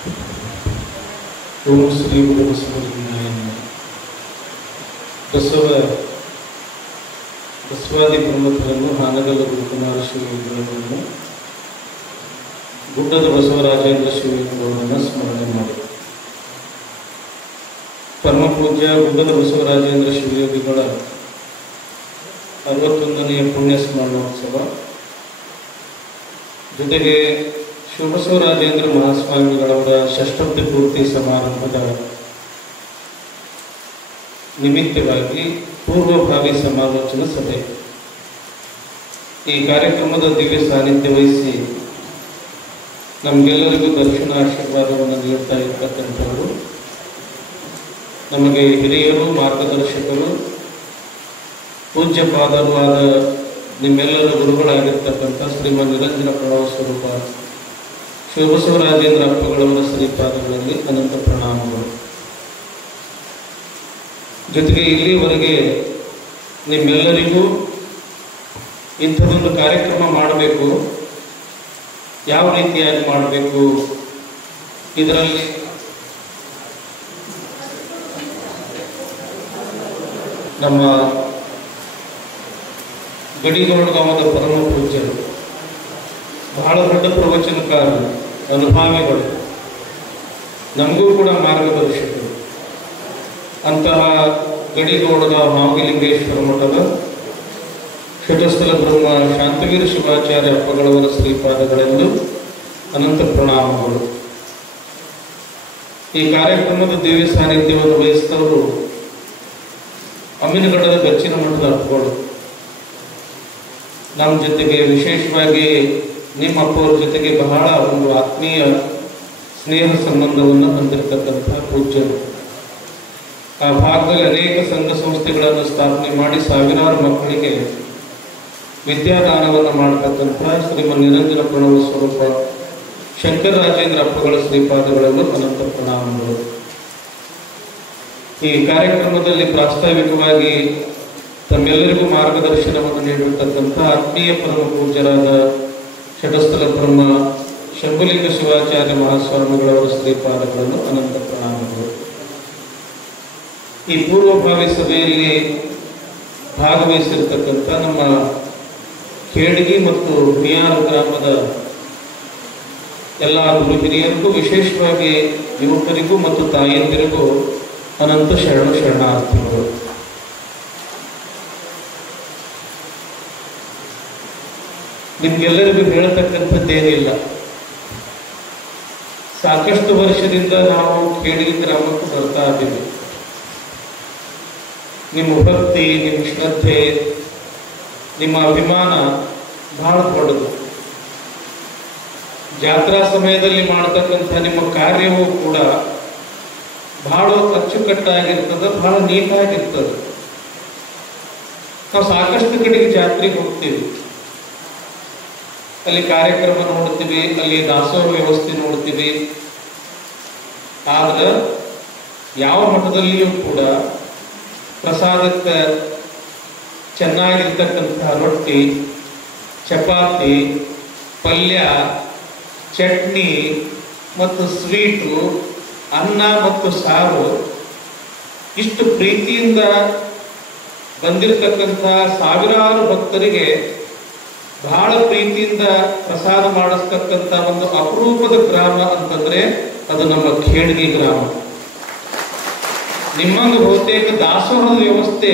ಓಂ ಶ್ರೀ ಬಸವಲಿಂಗಾಯ ಬಸವಾದಿ ಪ್ರಮುಖರನ್ನು ಹಾನಗಲ್ಲ ಗುರುಕುಮಾರ ಶಿವಲಿಂಗರನ್ನು ಗುಡ್ಡದ ಬಸವರಾಜೇಂದ್ರ ಶಿವಲಿಂಗರನ್ನು ಸ್ಮರಣೆ ಮಾಡಿ ಪರಮ ಪೂಜ್ಯ ಗುಡ್ಡದ ಬಸವರಾಜೇಂದ್ರ ಶಿವಯೋಗಿಗಳ 61ನೇ ಪುಣ್ಯ ಸ್ಮರಣೋತ್ಸವ ಜೊತೆಗೆ ಶಿವಬಸವರಾಜೇಂದ್ರ ಮಹಾಸ್ವಾಮಿಗಳವರ ಷಷ್ಠಬ್ದಿ ಪೂರ್ತಿ ಸಮಾರಂಭದ ನಿಮಿತ್ತವಾಗಿ ಪೂರ್ವಭಾವಿ ಸಮಾಲೋಚನಾ ಸಭೆ. ಈ ಕಾರ್ಯಕ್ರಮದ ದಿವ್ಯ ಸಾನ್ನಿಧ್ಯ ವಹಿಸಿ ನಮಗೆಲ್ಲರಿಗೂ ದರ್ಶನ ಆಶೀರ್ವಾದವನ್ನು ನೀಡ್ತಾ ಇರ್ತಕ್ಕಂಥವರು ನಮಗೆ ಹಿರಿಯರು, ಮಾರ್ಗದರ್ಶಕರು, ಪೂಜ್ಯಪಾದರು ಆದ ನಿಮ್ಮೆಲ್ಲರ ಗುರುಗಳಾಗಿರ್ತಕ್ಕಂಥ ಶ್ರೀಮನ್ ನಿರಂಜನ ಪ್ರಣವ ಸ್ವರೂಪ ಶಿವಬಸವರಾಜೇಂದ್ರ ಅಪ್ಪಗಳವರ ಶ್ರೀಪಾದಗಳಲ್ಲಿ ಅನಂತ ಪ್ರಣಾಮಗಳು. ಜೊತೆಗೆ ಇಲ್ಲಿವರೆಗೆ ನಿಮ್ಮೆಲ್ಲರಿಗೂ ಇಂಥದೊಂದು ಕಾರ್ಯಕ್ರಮ ಮಾಡಬೇಕು, ಯಾವ ರೀತಿಯಾಗಿ ಮಾಡಬೇಕು, ಇದರಲ್ಲಿ ನಮ್ಮ ಗಡಿಗೋಳಗಾಮದ ಪರಮ ಪೂಜ್ಯರು, ಬಹಳ ದೊಡ್ಡ ಪ್ರವಚನಕಾರರು, ಅನುಭಾವಿಗಳು, ನಮಗೂ ಕೂಡ ಮಾರ್ಗದರ್ಶಕರು. ಅಂತಹ ಗಡಿಗೋಳಗಾಂವ ಮಾವಲಿಂಗೇಶ್ವರ ಮಠದ ಷಟಸ್ಥಲ ಬ್ರಹ್ಮ ಶಾಂತವೀರ ಶಿವಾಚಾರ್ಯ ಅಪ್ಪಗಳವರ ಶ್ರೀಪಾದಗಳೆಂದು ಅನಂತ ಪ್ರಣಾಮಗಳು. ಈ ಕಾರ್ಯಕ್ರಮದ ದಿವ್ಯ ಸಾನ್ನಿಧ್ಯವನ್ನು ವಹಿಸಿದವರು ಅಮ್ಮಿನಗಡದ ದಕ್ಷಿಣ ಮಠದ ಅಪ್ಪಗಳು. ನಮ್ಮ ಜೊತೆಗೆ ವಿಶೇಷವಾಗಿ ನಿಮ್ಮ ಅಪ್ಪವ್ರ ಜೊತೆಗೆ ಬಹಳ ಒಂದು ಆತ್ಮೀಯ ಸ್ನೇಹ ಸಂಬಂಧವನ್ನು ಹೊಂದಿರತಕ್ಕಂಥ ಪೂಜ್ಯರು. ಆ ಭಾಗದಲ್ಲಿ ಅನೇಕ ಸಂಘ ಸಂಸ್ಥೆಗಳನ್ನು ಸ್ಥಾಪನೆ ಮಾಡಿ ಸಾವಿರಾರು ಮಕ್ಕಳಿಗೆ ವಿದ್ಯಾದಾನವನ್ನು ಮಾಡತಕ್ಕಂಥ ಶ್ರೀಮನ್ ನಿರಂಜನ ಪ್ರಣವ ಸ್ವರೂಪ ಶಂಕರರಾಜೇಂದ್ರ ಅಪ್ಪಗಳ ಶ್ರೀಪಾದಗಳಲ್ಲೂ ಅನಂತ ಪ್ರಣಾಮಗಳು. ಈ ಕಾರ್ಯಕ್ರಮದಲ್ಲಿ ಪ್ರಾಸ್ತಾವಿಕವಾಗಿ ತಮ್ಮೆಲ್ಲರಿಗೂ ಮಾರ್ಗದರ್ಶನವನ್ನು ನೀಡಿರತಕ್ಕಂಥ ಆತ್ಮೀಯ ಪರಮ ಪೂಜ್ಯರಾದ ಷಟಸ್ಥಲ ಬ್ರಹ್ಮ ಶಂಭುಲಿಂಗ ಶಿವಾಚಾರ್ಯ ಮಹಾಸ್ವಾಮಿಗಳವರ ಶ್ರೀಪಾದಗಳನ್ನು ಅನಂತ ಪ್ರಣಾಮಗಳು. ಈ ಪೂರ್ವಭಾವಿ ಸಭೆಯಲ್ಲಿ ಭಾಗವಹಿಸಿರ್ತಕ್ಕಂಥ ನಮ್ಮ ಖೇಡಗಿ ಮತ್ತು ಮಿಯಾರ್ ಗ್ರಾಮದ ಎಲ್ಲ ಗುರು ಹಿರಿಯರಿಗೂ, ವಿಶೇಷವಾಗಿ ಯುವಕರಿಗೂ ಮತ್ತು ತಾಯಂದಿರಿಗೂ ಅನಂತ ಶರಣಾರ್ಥಿಗಳು. ನಿಮ್ಗೆಲ್ಲರಿಗೂ ಹೇಳತಕ್ಕಂಥದ್ದೇನಿಲ್ಲ. ಸಾಕಷ್ಟು ವರ್ಷದಿಂದ ನಾವು ಖೇಡಗಿ ಗ್ರಾಮಕ್ಕೂ ಬರ್ತಾ ಇದ್ದೀವಿ. ನಿಮ್ಮ ಭಕ್ತಿ, ನಿಮ್ಮ ಶ್ರದ್ಧೆ, ನಿಮ್ಮ ಅಭಿಮಾನ ಬಹಳ ದೊಡ್ಡದು. ಜಾತ್ರಾ ಸಮಯದಲ್ಲಿ ಮಾಡತಕ್ಕಂಥ ನಿಮ್ಮ ಕಾರ್ಯವೂ ಕೂಡ ಬಹಳ ಅಚ್ಚುಕಟ್ಟಾಗಿರ್ತದೆ, ಬಹಳ ನೀಟಾಗಿರ್ತದೆ. ನಾವು ಸಾಕಷ್ಟು ಕಡೆಗೆ ಜಾತ್ರೆಗೆ ಹೋಗ್ತೀವಿ, ಅಲ್ಲಿ ಕಾರ್ಯಕ್ರಮ ನೋಡ್ತೀವಿ, ಅಲ್ಲಿ ದಾಸೋಹ ವ್ಯವಸ್ಥೆ ನೋಡ್ತೀವಿ. ಆದ್ರೆ ಯಾವ ಮಠದಲ್ಲಿಯೂ ಕೂಡ ಪ್ರಸಾದಕ್ಕೆ ಚೆನ್ನಾಗಿರ್ತಕ್ಕಂಥ ರೊಟ್ಟಿ, ಚಪಾತಿ, ಪಲ್ಯ, ಚಟ್ನಿ ಮತ್ತು ಸ್ವೀಟು, ಅನ್ನ ಮತ್ತು ಸಾರು ಇಷ್ಟು ಪ್ರೀತಿಯಿಂದ ಬಂದಿರತಕ್ಕಂಥ ಸಾವಿರಾರು ಭಕ್ತರಿಗೆ ಬಹಳ ಪ್ರೀತಿಯಿಂದ ಪ್ರಸಾದ ಮಾಡಿಸ್ತಕ್ಕಂಥ ಒಂದು ಅಪರೂಪದ ಗ್ರಾಮ ಅಂತಂದ್ರೆ ಅದು ನಮ್ಮ ಖೇಡಗಿ ಗ್ರಾಮ. ನಿಮ್ಮಂಗೆ ಬಹುತೇಕ ದಾಸೋಹದ ವ್ಯವಸ್ಥೆ,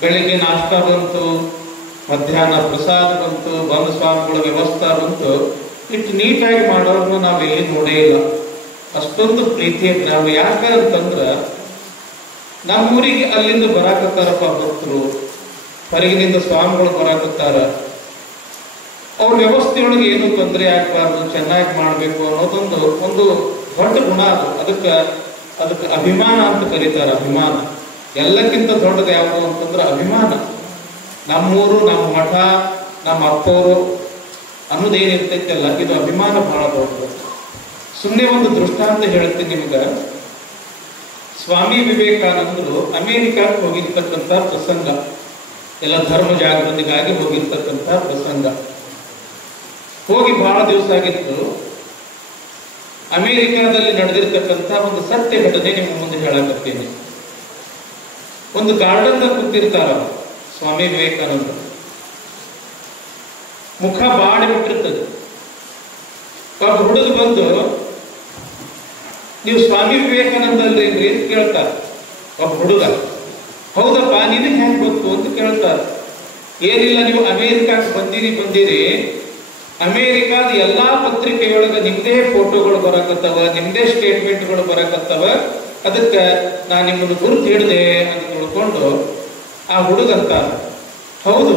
ಬೆಳಿಗ್ಗೆ ನಾಷ್ಟ ಬಂತು, ಮಧ್ಯಾಹ್ನ ಪ್ರಸಾದ ಬಂತು, ಬಂದ ಸ್ವಾಮಿಗಳ ವ್ಯವಸ್ಥೆ ಬಂತು, ಇಷ್ಟು ನೀಟಾಗಿ ಮಾಡೋರನ್ನ ನಾವು ಎಲ್ಲಿ ನೋಡೇ ಇಲ್ಲ. ಅಷ್ಟೊಂದು ಪ್ರೀತಿಯ ಗ್ರಾಮ. ಯಾಕಂತಂದ್ರ ನಮ್ಮೂರಿಗೆ ಅಲ್ಲಿಂದ ಬರಾಕತ್ತಾರಪ್ಪ ಭಕ್ತರು, ಹೊರಗಿನಿಂದ ಸ್ವಾಮಿಗಳು ಬರಾಕತ್ತಾರ. ಅವ್ರ ವ್ಯವಸ್ಥೆಯೊಳಗೆ ಏನು ತೊಂದರೆ ಆಗಬಾರ್ದು, ಚೆನ್ನಾಗಿ ಮಾಡಬೇಕು ಅನ್ನೋದೊಂದು ಒಂದು ದೊಡ್ಡ ಗುಣ ಅದು. ಅದಕ್ಕೆ ಅಭಿಮಾನ ಅಂತ ಕರೀತಾರೆ. ಅಭಿಮಾನ ಎಲ್ಲಕ್ಕಿಂತ ದೊಡ್ಡದು ಯಾವುದು ಅಂತಂದ್ರೆ ಅಭಿಮಾನ. ನಮ್ಮೂರು, ನಮ್ಮ ಮಠ, ನಮ್ಮ ಅಪ್ಪವರು ಅನ್ನೋದೇನಿರ್ತೈತಲ್ಲ, ಇದು ಅಭಿಮಾನ ಬಹಳ ದೊಡ್ಡದು. ಸುಮ್ಮನೆ ಒಂದು ದೃಷ್ಟಾಂತ ಹೇಳ್ತೀನಿ ನಿಮ್ಗೆ. ಸ್ವಾಮಿ ವಿವೇಕಾನಂದರು ಅಮೇರಿಕಾಕ್ಕೆ ಹೋಗಿರ್ತಕ್ಕಂಥ ಪ್ರಸಂಗ, ಎಲ್ಲ ಧರ್ಮ ಜಾಗೃತಿಗಾಗಿ ಹೋಗಿರ್ತಕ್ಕಂಥ ಪ್ರಸಂಗ. ಹೋಗಿ ಬಹಳ ದಿವಸ ಆಗಿತ್ತು. ಅಮೆರಿಕಾದಲ್ಲಿ ನಡೆದಿರ್ತಕ್ಕಂಥ ಒಂದು ಸತ್ಯ ಘಟನೆ ನಿಮ್ಮ ಮುಂದೆ ಹೇಳಕತ್ತೀನಿ. ಒಂದು ಗಾರ್ಡನ್ ಕೂತಿರ್ತಾರ ಸ್ವಾಮಿ ವಿವೇಕಾನಂದ, ಮುಖ ಬಾಡಿ ಬಿಟ್ಟಿರ್ತದೆ. ಒಬ್ಬ ಹುಡುಗ ಬಂದು ನೀವು ಸ್ವಾಮಿ ವಿವೇಕಾನಂದ ಅಲ್ರೇನ್ರಿ ಅಂತ ಕೇಳ್ತಾರ. ಒಬ್ಬ ಹುಡುಗ, ಹೌದಪ್ಪ ನಿನಗೆ ಹೆಂಗ್ ಗೊತ್ತು ಅಂತ ಕೇಳ್ತಾರ. ಏನಿಲ್ಲ, ನೀವು ಅಮೇರಿಕಾಕ್ಕೆ ಬಂದಿರಿ, ಅಮೇರಿಕಾದ ಎಲ್ಲಾ ಪತ್ರಿಕೆಯೊಳಗೆ ನಿಮ್ದೇ ಫೋಟೋಗಳು ಬರಕತ್ತವ, ನಿಮ್ದೇ ಸ್ಟೇಟ್ಮೆಂಟ್ಗಳು ಬರಕತ್ತವ, ಅದಕ್ಕೆ ನಾನು ನಿಮ್ಮನ್ನು ಗುರುತು ಹಿಡಿದೆ ಅಂತ ತಿಳ್ಕೊಂಡು ಆ ಹುಡುಗ ಅಂತಾರ, ಹೌದು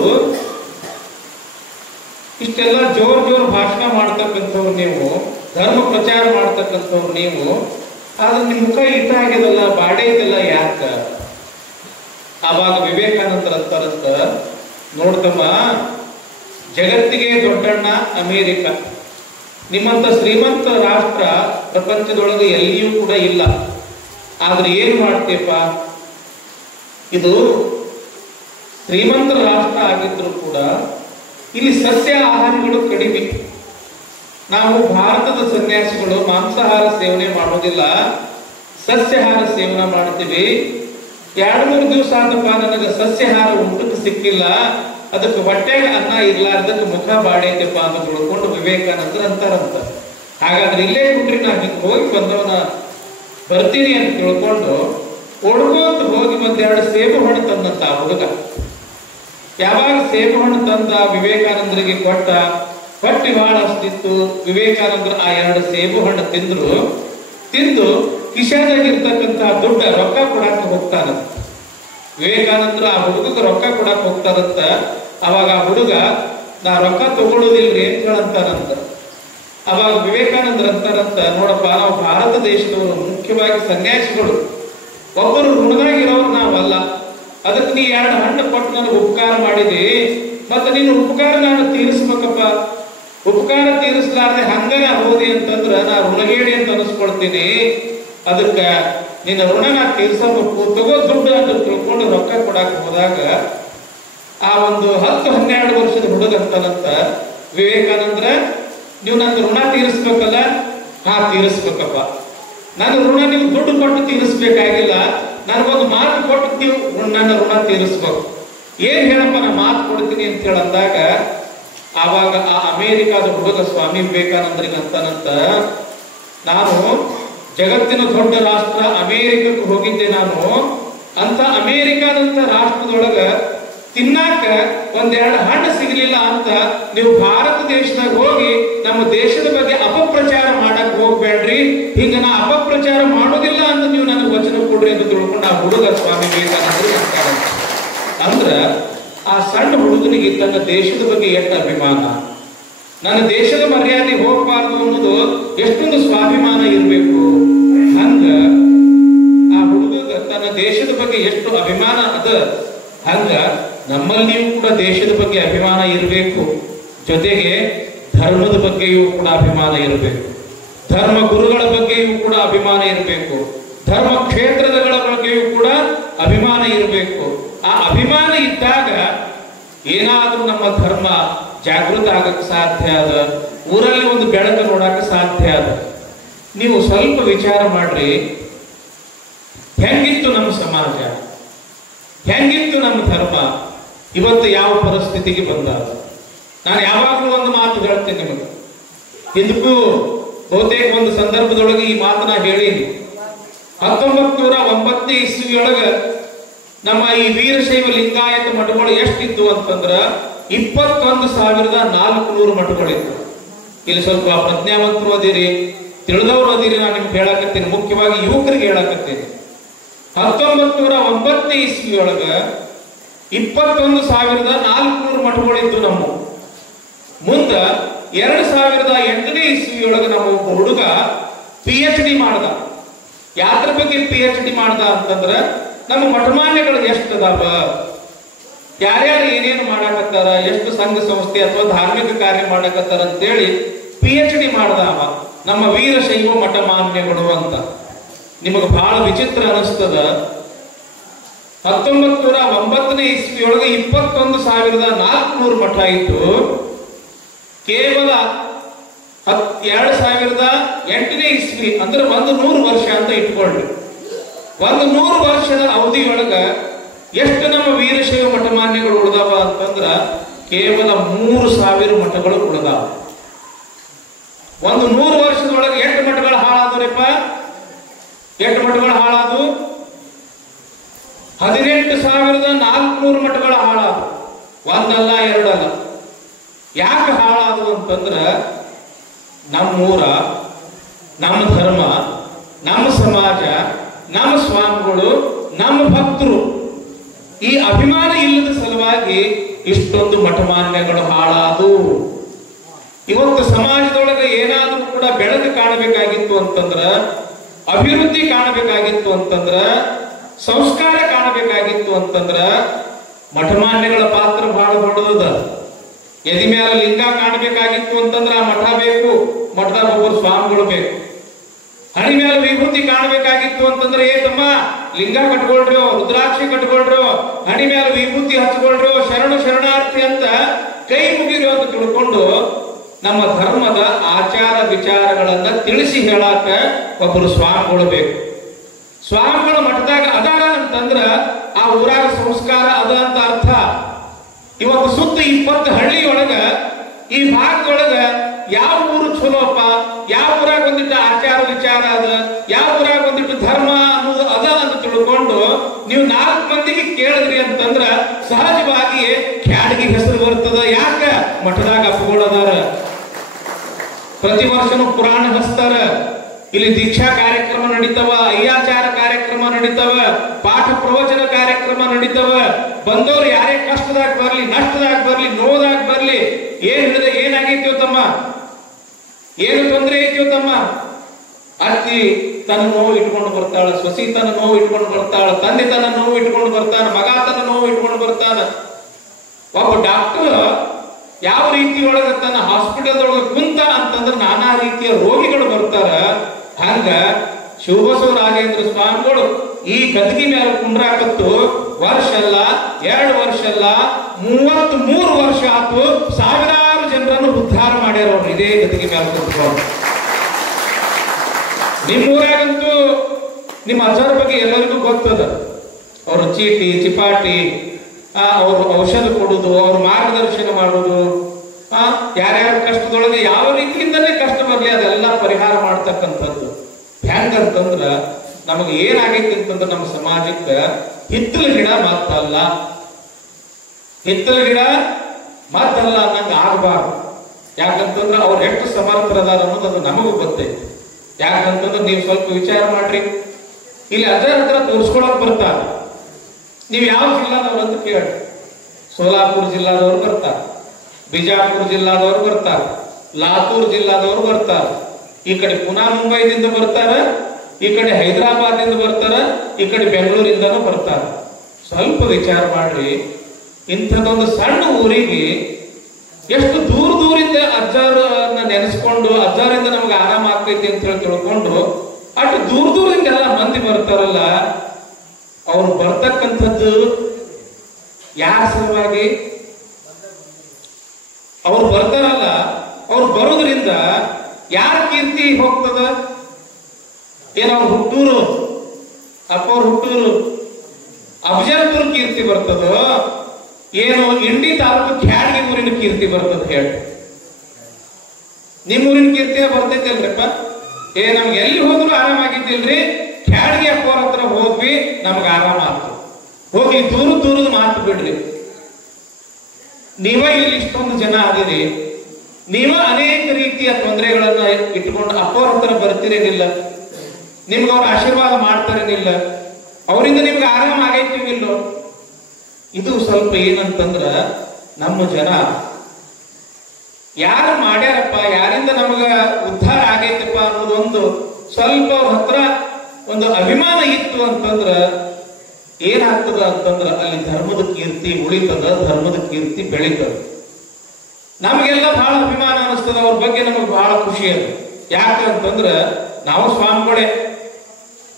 ಇಷ್ಟೆಲ್ಲ ಜೋರ್ ಭಾಷಣ ಮಾಡ್ತಕ್ಕಂಥವ್ರು ನೀವು, ಧರ್ಮ ಪ್ರಚಾರ ಮಾಡ್ತಕ್ಕಂಥವ್ರು ನೀವು, ಆದ್ರೆ ನಿಮ್ ಮುಖ ಇಟ್ಟ ಆಗ್ಯದಲ್ಲ, ಬಾಡೆ ಇದೆಲ್ಲ ಯಾಕ? ಆವಾಗ ವಿವೇಕಾನಂದರ ಅಂತಾರಂತ, ನೋಡ್ತಮ್ಮ, ಜಗತ್ತಿಗೆ ದೊಡ್ಡಣ್ಣ ಅಮೇರಿಕ, ನಿಮ್ಮಂತ ಶ್ರೀಮಂತ ರಾಷ್ಟ್ರ ಪ್ರಪಂಚದೊಳಗೆ ಎಲ್ಲಿಯೂ ಕೂಡ ಇಲ್ಲ. ಆದ್ರೆ ಏನ್ ಮಾಡ್ತೀಯಪ್ಪ, ಇದು ಶ್ರೀಮಂತರ ರಾಷ್ಟ್ರ ಆಗಿದ್ರು ಕೂಡ ಇಲ್ಲಿ ಸಸ್ಯ ಆಹಾರಗಳು ಕಡಿಮೆ. ನಾವು ಭಾರತದ ಸನ್ಯಾಸಿಗಳು ಮಾಂಸಾಹಾರ ಸೇವನೆ ಮಾಡೋದಿಲ್ಲ, ಸಸ್ಯಾಹಾರ ಸೇವನೆ ಮಾಡ್ತೀವಿ. 2-3 ದಿವಸ ಆದಪ್ಪ ನನಗೆ ಸಸ್ಯಾಹಾರ ಊಟಕ್ಕೆ ಸಿಕ್ಕಿಲ್ಲ, ಅದಕ್ಕೆ ಹೊಟ್ಟೆಗೆ ಅನ್ನ ಇರ್ಲಾರ್ದಕ್ಕೆ ಮುಖ ಬಾಡೈತೆಪ್ಪ ಅಂತ ತಿಳ್ಕೊಂಡು ವಿವೇಕಾನಂದರು ಅಂತಾರಂತ. ಹಾಗಾದ್ರೆ ಇಲ್ಲೇ ಬಿಟ್ರಿ, ನಾ ಹಿಂಗೆ ಹೋಗಿ ಬಂದವನ ಬರ್ತೀನಿ ಅಂತ ತಿಳ್ಕೊಂಡು ಓಡ್ಕೋತ ಹೋಗಿ 1-2 ಸೇಬು ಹಣ್ಣು ತಂದಂತ ಆ ಹುಡುಗ. ಯಾವಾಗ ಸೇಬು ಹಣ್ಣು ತಂದ ವಿವೇಕಾನಂದರಿಗೆ ಕೊಟ್ಟ, ಹೊಟ್ಟೆ ಬಹಳ ಅಷ್ಟಿತ್ತು. ವಿವೇಕಾನಂದರು ಆ 2 ಸೇಬು ಹಣ್ಣು ತಿಂದು ಕಿಶಾದಾಗಿರ್ತಕ್ಕಂತಹ ದುಡ್ಡ ರೊಕ್ಕ ಕೊಡಾಕ ಹೋಗ್ತಾನ. ವಿವೇಕಾನಂದರು ಆ ಹುಡುಗಕ್ಕೆ ರೊಕ್ಕ ಕೊಡಾಕ ಹೋಗ್ತಾರಂತ. ಅವಾಗ ಆ ಹುಡುಗ, ನಾ ರೊಕ್ಕ ತಗೊಳ್ಳೋದಿಲ್ರಿ ಅಂತ ಹೇಳಂತಾರಂತ. ಅವಾಗ ವಿವೇಕಾನಂದರು ಅಂತಾರಂತ, ನೋಡಪ್ಪ, ನಾವು ಭಾರತ ದೇಶದವರು, ಮುಖ್ಯವಾಗಿ ಸನ್ಯಾಸಿಗಳು, ಒಬ್ಬರು ಋಣದಾಗಿರೋರು ನಾವಲ್ಲ. ಅದಕ್ಕೆ ನೀ 2 ಹಣ್ಣು ಕೊಟ್ಟು ನನಗೆ ಉಪಕಾರ ಮಾಡಿದೆ, ಮತ್ತೆ ನಿನ್ನ ಉಪಕಾರ ನಾನು ತೀರಿಸ್ಬೇಕಪ್ಪ. ಉಪಕಾರ ತೀರಿಸಲಾರ್ದೆ ಹಂಗನ ಹೋದಿ ಅಂತಂದ್ರ ನಾ ಋಣಗೇಡಿ ಅಂತ ಅನಿಸ್ಕೊಳ್ತೀನಿ. ಅದಕ್ಕ ನಿನ್ನ ಋಣ ನಾ ತೀರ್ಸಬೇಕು, ತಗೋ ದುಡ್ಡು ಅಂತ ತಿಳ್ಕೊಂಡು ರೊಕ್ಕ ಕೊಡಾಕ ಹೋದಾಗ ಆ ಒಂದು 10-12 ವರ್ಷದ ಹುಡುಗ ಅಂತಾನಂತ, ವಿವೇಕಾನಂದ್ರ ನೀವು ನನ್ನ ಋಣ ತೀರಿಸ್ಬೇಕಲ್ಲ? ಹಾ, ತೀರಿಸ್ಬೇಕಪ್ಪ. ನನ್ನ ಋಣ ನೀವು ದುಡ್ಡು ಕೊಟ್ಟು ತೀರಿಸ್ಬೇಕಾಗಿಲ್ಲ, ನನಗೊಂದು ಮಾತು ಕೊಟ್ಟು ನೀವು ನನ್ನ ಋಣ ತೀರಿಸ್ಬೇಕು. ಏನ್ ಹೇಳಪ್ಪ, ನಾ ಮಾತು ಕೊಡ್ತೀನಿ ಅಂತ ಹೇಳಂದಾಗ ಆವಾಗ ಆ ಅಮೇರಿಕಾದ ಹುಡುಗ ಸ್ವಾಮಿ ವಿವೇಕಾನಂದರಿಗೆ ಅಂತಾನಂತ, ನಾನು ಜಗತ್ತಿನ ದೊಡ್ಡ ರಾಷ್ಟ್ರ ಅಮೇರಿಕಕ್ಕೆ ಹೋಗಿದ್ದೆ. ನಾನು ಅಂತ ಅಮೇರಿಕಾದಂತ ರಾಷ್ಟ್ರದೊಳಗ ತಿನ್ನಾಕ 1-2 ಹಣ್ಣು ಸಿಗಲಿಲ್ಲ ಅಂತ ನೀವು ಭಾರತ ದೇಶದಾಗ ಹೋಗಿ ನಮ್ಮ ದೇಶದ ಬಗ್ಗೆ ಅಪಪ್ರಚಾರ ಮಾಡಕ್ ಹೋಗ್ಬೇಡ್ರಿ. ಹಿಂಗ ನಾ ಅಪಪ್ರಚಾರ ಮಾಡೋದಿಲ್ಲ ಅಂತ ನೀವು ನನಗೆ ವಚನ ಕೊಡ್ರಿ ಅಂತ ತಿಳ್ಕೊಂಡು ಆ ಹುಡುಗ ಸ್ವಾಮಿ ವಿವೇಕಾನಂದರು ಅಂತಾರೆ. ಅಂದ್ರ ಆ ಸಣ್ಣ ಹುಡುಗನಿಗೆ ತನ್ನ ದೇಶದ ಬಗ್ಗೆ ಎಷ್ಟು ಅಭಿಮಾನ, ನನ್ನ ದೇಶದ ಮರ್ಯಾದೆ ಹೋಗ್ಬಾರ್ದು ಅನ್ನೋದು ಎಷ್ಟೊಂದು ಸ್ವಾಭಿಮಾನ ಇರಬೇಕು. ಹಂಗ ಆ ಹುಡುಗ ತನ್ನ ದೇಶದ ಬಗ್ಗೆ ಎಷ್ಟು ಅಭಿಮಾನ ಅದ, ಹಂಗ ನಮ್ಮಲ್ಲಿಯೂ ಕೂಡ ದೇಶದ ಬಗ್ಗೆ ಅಭಿಮಾನ ಇರಬೇಕು. ಜೊತೆಗೆ ಧರ್ಮದ ಬಗ್ಗೆಯೂ ಕೂಡ ಅಭಿಮಾನ ಇರಬೇಕು, ಧರ್ಮ ಗುರುಗಳ ಬಗ್ಗೆಯೂ ಕೂಡ ಅಭಿಮಾನ ಇರಬೇಕು, ಧರ್ಮ ಕ್ಷೇತ್ರಗಳ ಬಗ್ಗೆಯೂ ಕೂಡ ಅಭಿಮಾನ ಇರಬೇಕು. ಆ ಅಭಿಮಾನ ಇದ್ದಾಗ ಏನಾದ್ರೂ ನಮ್ಮ ಧರ್ಮ ಜಾಗೃತ ಆಗಕ್ಕೆ ಸಾಧ್ಯ ಅದ, ಊರಲ್ಲಿ ಒಂದು ಬೆಳಕು ನೋಡಕ್ಕೆ ಸಾಧ್ಯ ಅದ. ನೀವು ಸ್ವಲ್ಪ ವಿಚಾರ ಮಾಡ್ರಿ, ಹೆಂಗಿತ್ತು ನಮ್ಮ ಸಮಾಜ, ಹೆಂಗಿತ್ತು ನಮ್ಮ ಧರ್ಮ, ಇವತ್ತು ಯಾವ ಪರಿಸ್ಥಿತಿಗೆ ಬಂದ. ನಾನು ಯಾವಾಗಲೂ ಒಂದು ಮಾತು ಹೇಳ್ತೇನೆ ನಿಮಗೆ, ಇದಕ್ಕೂ ಬಹುತೇಕ ಒಂದು ಸಂದರ್ಭದೊಳಗೆ ಈ ಮಾತನ್ನ ಹೇಳೀನಿ. 1909 ಇಸ್ವಿಯೊಳಗ ನಮ್ಮ ಈ ವೀರಶೈವ ಲಿಂಗಾಯತ ಮಠಗಳು ಎಷ್ಟಿತ್ತು ಅಂತಂದ್ರ 21,400 ಮಠಗಳಿತ್ತು. ಇಲ್ಲಿ ಸ್ವಲ್ಪ ಪ್ರಜ್ಞಾವಂತರು ಅದಿರಿ, ತಿಳಿದವರು ಅದಿರಿ, ನಾನು ನಿಮ್ಗೆ ಹೇಳಕತ್ತೀನಿ, ಮುಖ್ಯವಾಗಿ ಯುವಕರಿಗೆ ಹೇಳಕತ್ತೀನಿ. 1909 ಇಸ್ವಿಯೊಳಗ 21,400 ಮಠಗಳಿದ್ದು ನಮ್ಮ. ಮುಂದ 2008 ಇಸ್ವಿಯೊಳಗ ನಮ್ಮ ಒಬ್ಬ ಹುಡುಗ PhD ಮಾಡ್ದ. ಯಾತ್ರ ಬಗ್ಗೆ PhD ಮಾಡ್ದ ಅಂತಂದ್ರ ನಮ್ಮ ಮಠಮಾನ್ಯಗಳು ಎಷ್ಟು ಅದಾವ, ಯಾರ್ಯಾರು ಏನೇನು ಮಾಡಾಕತ್ತಾರ, ಎಷ್ಟು ಸಂಘ ಸಂಸ್ಥೆ ಅಥವಾ ಧಾರ್ಮಿಕ ಕಾರ್ಯ ಮಾಡಾಕತ್ತಾರ ಅಂತೇಳಿ PhD ಮಾಡ್ದ ಅವ, ನಮ್ಮ ವೀರಶೈವ ಮಠಮಾನ್ಯಗಳು ಅಂತ. ನಿಮಗೆ ಬಹಳ ವಿಚಿತ್ರ ಅನಿಸ್ತದ, 1909 ಇಸ್ವಿಯೊಳಗೆ 21,400 ಮಠ ಇತ್ತು. ಕೇವಲ 2008ನೇ ಇಸ್ವಿ ಅಂದ್ರೆ 100 ವರ್ಷ ಅಂತ ಇಟ್ಕೊಳ್ರಿ. 100 ವರ್ಷದ ಅವಧಿಯೊಳಗ ಎಷ್ಟು ನಮ್ಮ ವೀರಶೈವ ಮಠಮಾನ್ಯಗಳು ಉಳಿದಾವ ಅಂತಂದ್ರ ಕೇವಲ 3000 ಮಠಗಳು ಉಳಿದಾವ. 100 ವರ್ಷದೊಳಗೆ ಎಷ್ಟು ಮಠಗಳು ಹಾಳಾದವ್ರಪ್ಪ? ಎಷ್ಟು ಮಠಗಳು ಹಾಳಾದವು? 18,400 ಮಠಗಳು ಹಾಳಾದವು. ಒಂದಲ್ಲ ಎರಡಲ್ಲ. ಯಾಕೆ ಹಾಳಾದವು ಅಂತಂದ್ರ ನಮ್ಮೂರ, ನಮ್ಮ ಧರ್ಮ, ನಮ್ಮ ಸಮಾಜ, ನಮ್ಮ ಸ್ವಾಮಿಗಳು, ನಮ್ಮ ಭಕ್ತರು ಈ ಅಭಿಮಾನ ಇಲ್ಲದ ಸಲುವಾಗಿ ಇಷ್ಟೊಂದು ಮಠಮಾನ್ಯಗಳು ಹಾಳಾದವು. ಇವತ್ತು ಸಮಾಜದೊಳಗೆ ಏನಾದ್ರೂ ಕೂಡ ಬೆಳಕು ಕಾಣಬೇಕಾಗಿತ್ತು ಅಂತಂದ್ರ, ಅಭಿವೃದ್ಧಿ ಕಾಣಬೇಕಾಗಿತ್ತು ಅಂತಂದ್ರ, ಸಂಸ್ಕಾರ ಕಾಣಬೇಕಾಗಿತ್ತು ಅಂತಂದ್ರ ಮಠಮಾನ್ಯಗಳ ಪಾತ್ರ ಬಹಳ ದೊಡ್ಡದ. ಎದಿ ಮೇಲೆ ಲಿಂಗ ಕಾಣಬೇಕಾಗಿತ್ತು ಅಂತಂದ್ರ ಆ ಮಠ ಬೇಕು, ಮಠದಾಗ ಒಬ್ಬರು ಸ್ವಾಮಿಗಳು ಬೇಕು. ಹಣಿ ಮೇಲೆ ವಿಭೂತಿ ಕಾಣಬೇಕಾಗಿತ್ತು ಅಂತಂದ್ರೆ ತಮ್ಮ ಲಿಂಗ ಕಟ್ಕೊಳ್ರು, ರುದ್ರಾಕ್ಷಿ ಕಟ್ಕೊಳ್ರು, ಹಣಿ ಮೇಲೆ ವಿಭೂತಿ ಹಚ್ಕೊಳ್ರು, ಶರಣಾರ್ಥಿ ಅಂತ ಕೈ ಮುಗಿರು ಅಂತ ತಿಳ್ಕೊಂಡು ನಮ್ಮ ಧರ್ಮದ ಆಚಾರ ವಿಚಾರಗಳನ್ನ ತಿಳಿಸಿ ಹೇಳಾಕ ಒಬ್ಬರು ಸ್ವಾಮಿಗಳು ಬೇಕು. ಸ್ವಾಮಿಗಳು ಮಠದಾಗ ಅದಾರ ಅಂತಂದ್ರ ಆ ಊರಾಗ ಸಂಸ್ಕಾರ ಅದ ಅಂತ ಅರ್ಥ. ಇವತ್ತು ಸುತ್ತ 20 ಹಳ್ಳಿಯೊಳಗ ಈ ಭಾಗದೊಳಗ ಯಾವ ಊರು ಚಲೋಪ್ಪ, ಯಾವ ಊರಾಗ ಒಂದಿಟ್ಟು ಆಚಾರ ವಿಚಾರ ಅದ, ಯಾವ ಊರಾಗ ಒಂದಿಟ್ಟು ಧರ್ಮ ಅನ್ನೋದು ಅದ ಅಂತ ತಿಳ್ಕೊಂಡು ನೀವು 4 ಮಂದಿಗೆ ಕೇಳಿದ್ರಿ ಅಂತಂದ್ರ ಸಹಜವಾಗಿ ಖ್ಯಾಡಿಗೆ ಹೆಸರು ಬರ್ತದ. ಯಾಕ? ಮಠದಾಗ ಅಪ್ಪಗಳದಾರ, ಪ್ರತಿ ವರ್ಷನೂ ಪುರಾಣ ಹಚ್ತಾರ, ಇಲ್ಲಿ ದೀಕ್ಷಾ ಕಾರ್ಯಕ್ರಮ ನಡೀತಾವ, ಅಯ್ಯಾಚಾರ ಕಾರ್ಯಕ್ರಮ ನಡೀತಾವ, ಪಾಠ ಪ್ರವಚನ ಕಾರ್ಯಕ್ರಮ ನಡೀತಾವ. ಬಂದವರು ಯಾರೇ ಕಷ್ಟದಾಗ ಬರ್ಲಿ, ನಷ್ಟದಾಗ ಬರ್ಲಿ, ನೋದಾಗ ಬರ್ಲಿ, ಏನ್ ಹಿಡಿದ ಏನಾಗೈತಿವ ತಮ್ಮ, ಏನು ತೊಂದರೆ ಐತಿವ ತಮ್ಮ, ಅತ್ತಿ ತನ್ನ ನೋವು ಇಟ್ಕೊಂಡು ಬರ್ತಾಳ, ಸೊಸಿ ತನ್ನ ನೋವು ಇಟ್ಕೊಂಡು ಬರ್ತಾಳ, ತಂದೆ ತನ್ನ ನೋವು ಇಟ್ಕೊಂಡು ಬರ್ತಾನ, ಮಗ ತನ್ನ ನೋವು ಇಟ್ಕೊಂಡು ಬರ್ತಾನ. ಒಬ್ಬ ಡಾಕ್ಟರ್ ಯಾವ ರೀತಿಯೊಳಗ ತನ್ನ ಹಾಸ್ಪಿಟಲ್ದೊಳಗೆ ಕುಂತ ಅಂತಂದ್ರೆ ನಾನಾ ರೀತಿಯ ರೋಗಿಗಳು ಬರ್ತಾರ. ಹಂಗ ಶಿವಬಸವ ರಾಜೇಂದ್ರ ಸ್ವಾಮಿಗಳು ಈ ಗದಗಿ ಮೇಲೆ ಕುಂಡ್ರಾಕತ್ತು ವರ್ಷ ಅಲ್ಲ, 2 ವರ್ಷ ಅಲ್ಲ, 33 ವರ್ಷ ಆತು. ಸಾವಿರಾರು ಜನರನ್ನು ಉದ್ಧಾರ ಮಾಡ್ಯಾರ ಅವ್ರು ಇದೇ ಗದಗಿ ಮೇಲೆ ಕುಂತ್ಕೊಂಡು. ನಿಮ್ಮೂರಾಗಂತೂ ನಿಮ್ಮ ಅಜ್ಜರ ಬಗ್ಗೆ ಎಲ್ಲರಿಗೂ ಗೊತ್ತದ. ಅವರು ಚೀಟಿ ಚಿಪಾಟಿ, ಅವರು ಔಷಧ ಕೊಡುದು, ಅವ್ರ ಮಾರ್ಗದರ್ಶನ ಮಾಡುದು, ಯಾರ್ಯಾರ ಕಷ್ಟದೊಳಗೆ ಯಾವ ರೀತಿಯಿಂದಲೇ ಕಷ್ಟ ಬರ್ಲಿ ಅದೆಲ್ಲ ಪರಿಹಾರ ಮಾಡ್ತಕ್ಕಂಥದ್ದು. ಹೆಂಗಂತಂದ್ರ ನಮಗೆ ಏನಾಗೈತಿ ಅಂತಂದ್ರೆ ನಮ್ಮ ಸಮಾಜಕ್ಕೆ ಹಿತ್ತಲ ಗಿಡ ಮತ್ತಲ್ಲ, ಹಿತ್ತಲ ಗಿಡ ಮತ್ತಲ್ಲ ಅನ್ನಂಗ ಆಗಬಾರ್ದು. ಯಾಕಂತಂದ್ರ ಅವ್ರು ಎಷ್ಟು ಸಮರ್ಥರದಾರ ಅನ್ನೋದು ಅದು ನಮಗೂ ಗೊತ್ತೈತಿ. ಯಾಕಂತಂದ್ರೆ ನೀವು ಸ್ವಲ್ಪ ವಿಚಾರ ಮಾಡ್ರಿ, ಇಲ್ಲಿ ಅಜ್ಜರ ಹತ್ರ ತೋರಿಸ್ಕೊಳಕ್ ಬರ್ತಾರ. ನೀವು ಯಾವ ಜಿಲ್ಲಾದವ್ರು ಅಂತ ಕೇಳಿ, ಸೋಲಾಪುರ ಜಿಲ್ಲಾದವ್ರು ಬರ್ತಾರ, ಬಿಜಾಪುರ ಜಿಲ್ಲಾದವ್ರು ಬರ್ತಾರ, ಲಾತೂರ್ ಜಿಲ್ಲಾದವ್ರು ಬರ್ತಾರ, ಈ ಕಡೆ ಪುನಾ ಮುಂಬೈದಿಂದ ಬರ್ತಾರ, ಈ ಕಡೆ ಹೈದರಾಬಾದಿಂದ ಬರ್ತಾರ, ಈ ಕಡೆ ಬೆಂಗಳೂರಿಂದನೂ ಬರ್ತಾರ. ಸ್ವಲ್ಪ ವಿಚಾರ ಮಾಡ್ರಿ, ಇಂಥದೊಂದು ಸಣ್ಣ ಊರಿಗೆ ಎಷ್ಟು ದೂರದಿಂದ ಅಜ್ಜರನ್ನ ನೆನೆಸ್ಕೊಂಡು ಅಜ್ಜರಿಂದ ನಮ್ಗೆ ಆರಾಮ ಆಗ್ತೈತಿ ಅಂತ ಹೇಳಿ ತಿಳ್ಕೊಂಡು ಅಷ್ಟು ದೂರದಿಂದ ಎಲ್ಲ ಮಂದಿ ಬರ್ತಾರಲ್ಲ, ಅವ್ರು ಬರ್ತಕ್ಕಂಥದ್ದು ಯಾರ ಸಲುವಾಗಿ? ಅವ್ರು ಬರ್ತಾರಲ್ಲ, ಅವ್ರು ಬರೋದ್ರಿಂದ ಯಾರ ಕೀರ್ತಿ ಹೋಗ್ತದ? ಅವ್ರ ಹುಟ್ಟೂರು, ಅಪ್ಪ ಅವ್ರ ಹುಟ್ಟೂರು ಅಫಜಲ್ಪುರ ಕೀರ್ತಿ ಬರ್ತದೋ, ಏನು ಇಂಡಿ ತಾಲೂಕು ಖ್ಯಾಡ್ಗಿ ಊರಿನ ಕೀರ್ತಿ ಬರ್ತದ? ಹೇಳಿ, ನಿಮ್ಮ ಊರಿನ ಕೀರ್ತಿ ಬರ್ತೈತಿ ಅಲ್ರಿಪ್ಪ? ನಮ್ಗೆ ಎಲ್ಲಿ ಹೋದ್ರು ಆರಾಮಾಗಿದ್ದಿಲ್ರಿ, ಖ್ಯಾಡ್ಗಿ ಅಪ್ಪವ್ರ ಹತ್ರ ಹೋದ್ವಿ, ನಮ್ಗೆ ಆರಾಮ ಆಯ್ತು. ಹೋಗಿ ದೂರದ ಮಾತು ಬಿಡ್ರಿ. ನೀವ ಇಲ್ಲಿ ಇಷ್ಟೊಂದು ಜನ ಆಗಿರಿ, ನೀವ ಅನೇಕ ರೀತಿಯ ತೊಂದರೆಗಳನ್ನ ಇಟ್ಕೊಂಡು ಅಪ್ಪವ್ರ ಹತ್ರ ಬರ್ತಿರೇನಿಲ್ಲ, ನಿಮ್ಗೆ ಅವ್ರ ಆಶೀರ್ವಾದ ಮಾಡ್ತಾರೇನಿಲ್ಲ, ಅವರಿಂದ ನಿಮ್ಗೆ ಆರಾಮ ಆಗೈತಿವಿಲ್ಲೋ? ಇದು ಸ್ವಲ್ಪ ಏನಂತಂದ್ರ ನಮ್ಮ ಜನ ಯಾರು ಮಾಡ್ಯಾರಪ್ಪ, ಯಾರಿಂದ ನಮಗ ಉದ್ಧಾರ ಆಗೈತಪ್ಪ ಅನ್ನೋದೊಂದು ಸ್ವಲ್ಪ ಅವ್ರ ಹತ್ರ ಒಂದು ಅಭಿಮಾನ ಇತ್ತು ಅಂತಂದ್ರ ಏನಾಗ್ತದ ಅಂತಂದ್ರ ಅಲ್ಲಿ ಧರ್ಮದ ಕೀರ್ತಿ ಉಳಿತದ, ಧರ್ಮದ ಕೀರ್ತಿ ಬೆಳೀತದ. ನಮಗೆಲ್ಲ ಬಹಳ ಅಭಿಮಾನ ಅನಿಸ್ತದ, ಅವ್ರ ಬಗ್ಗೆ ನಮಗೆ ಬಹಳ ಖುಷಿ ಅದ. ಯಾಕಂತಂದ್ರ ನಾವು ಸ್ವಾಮಿಗಳೇ,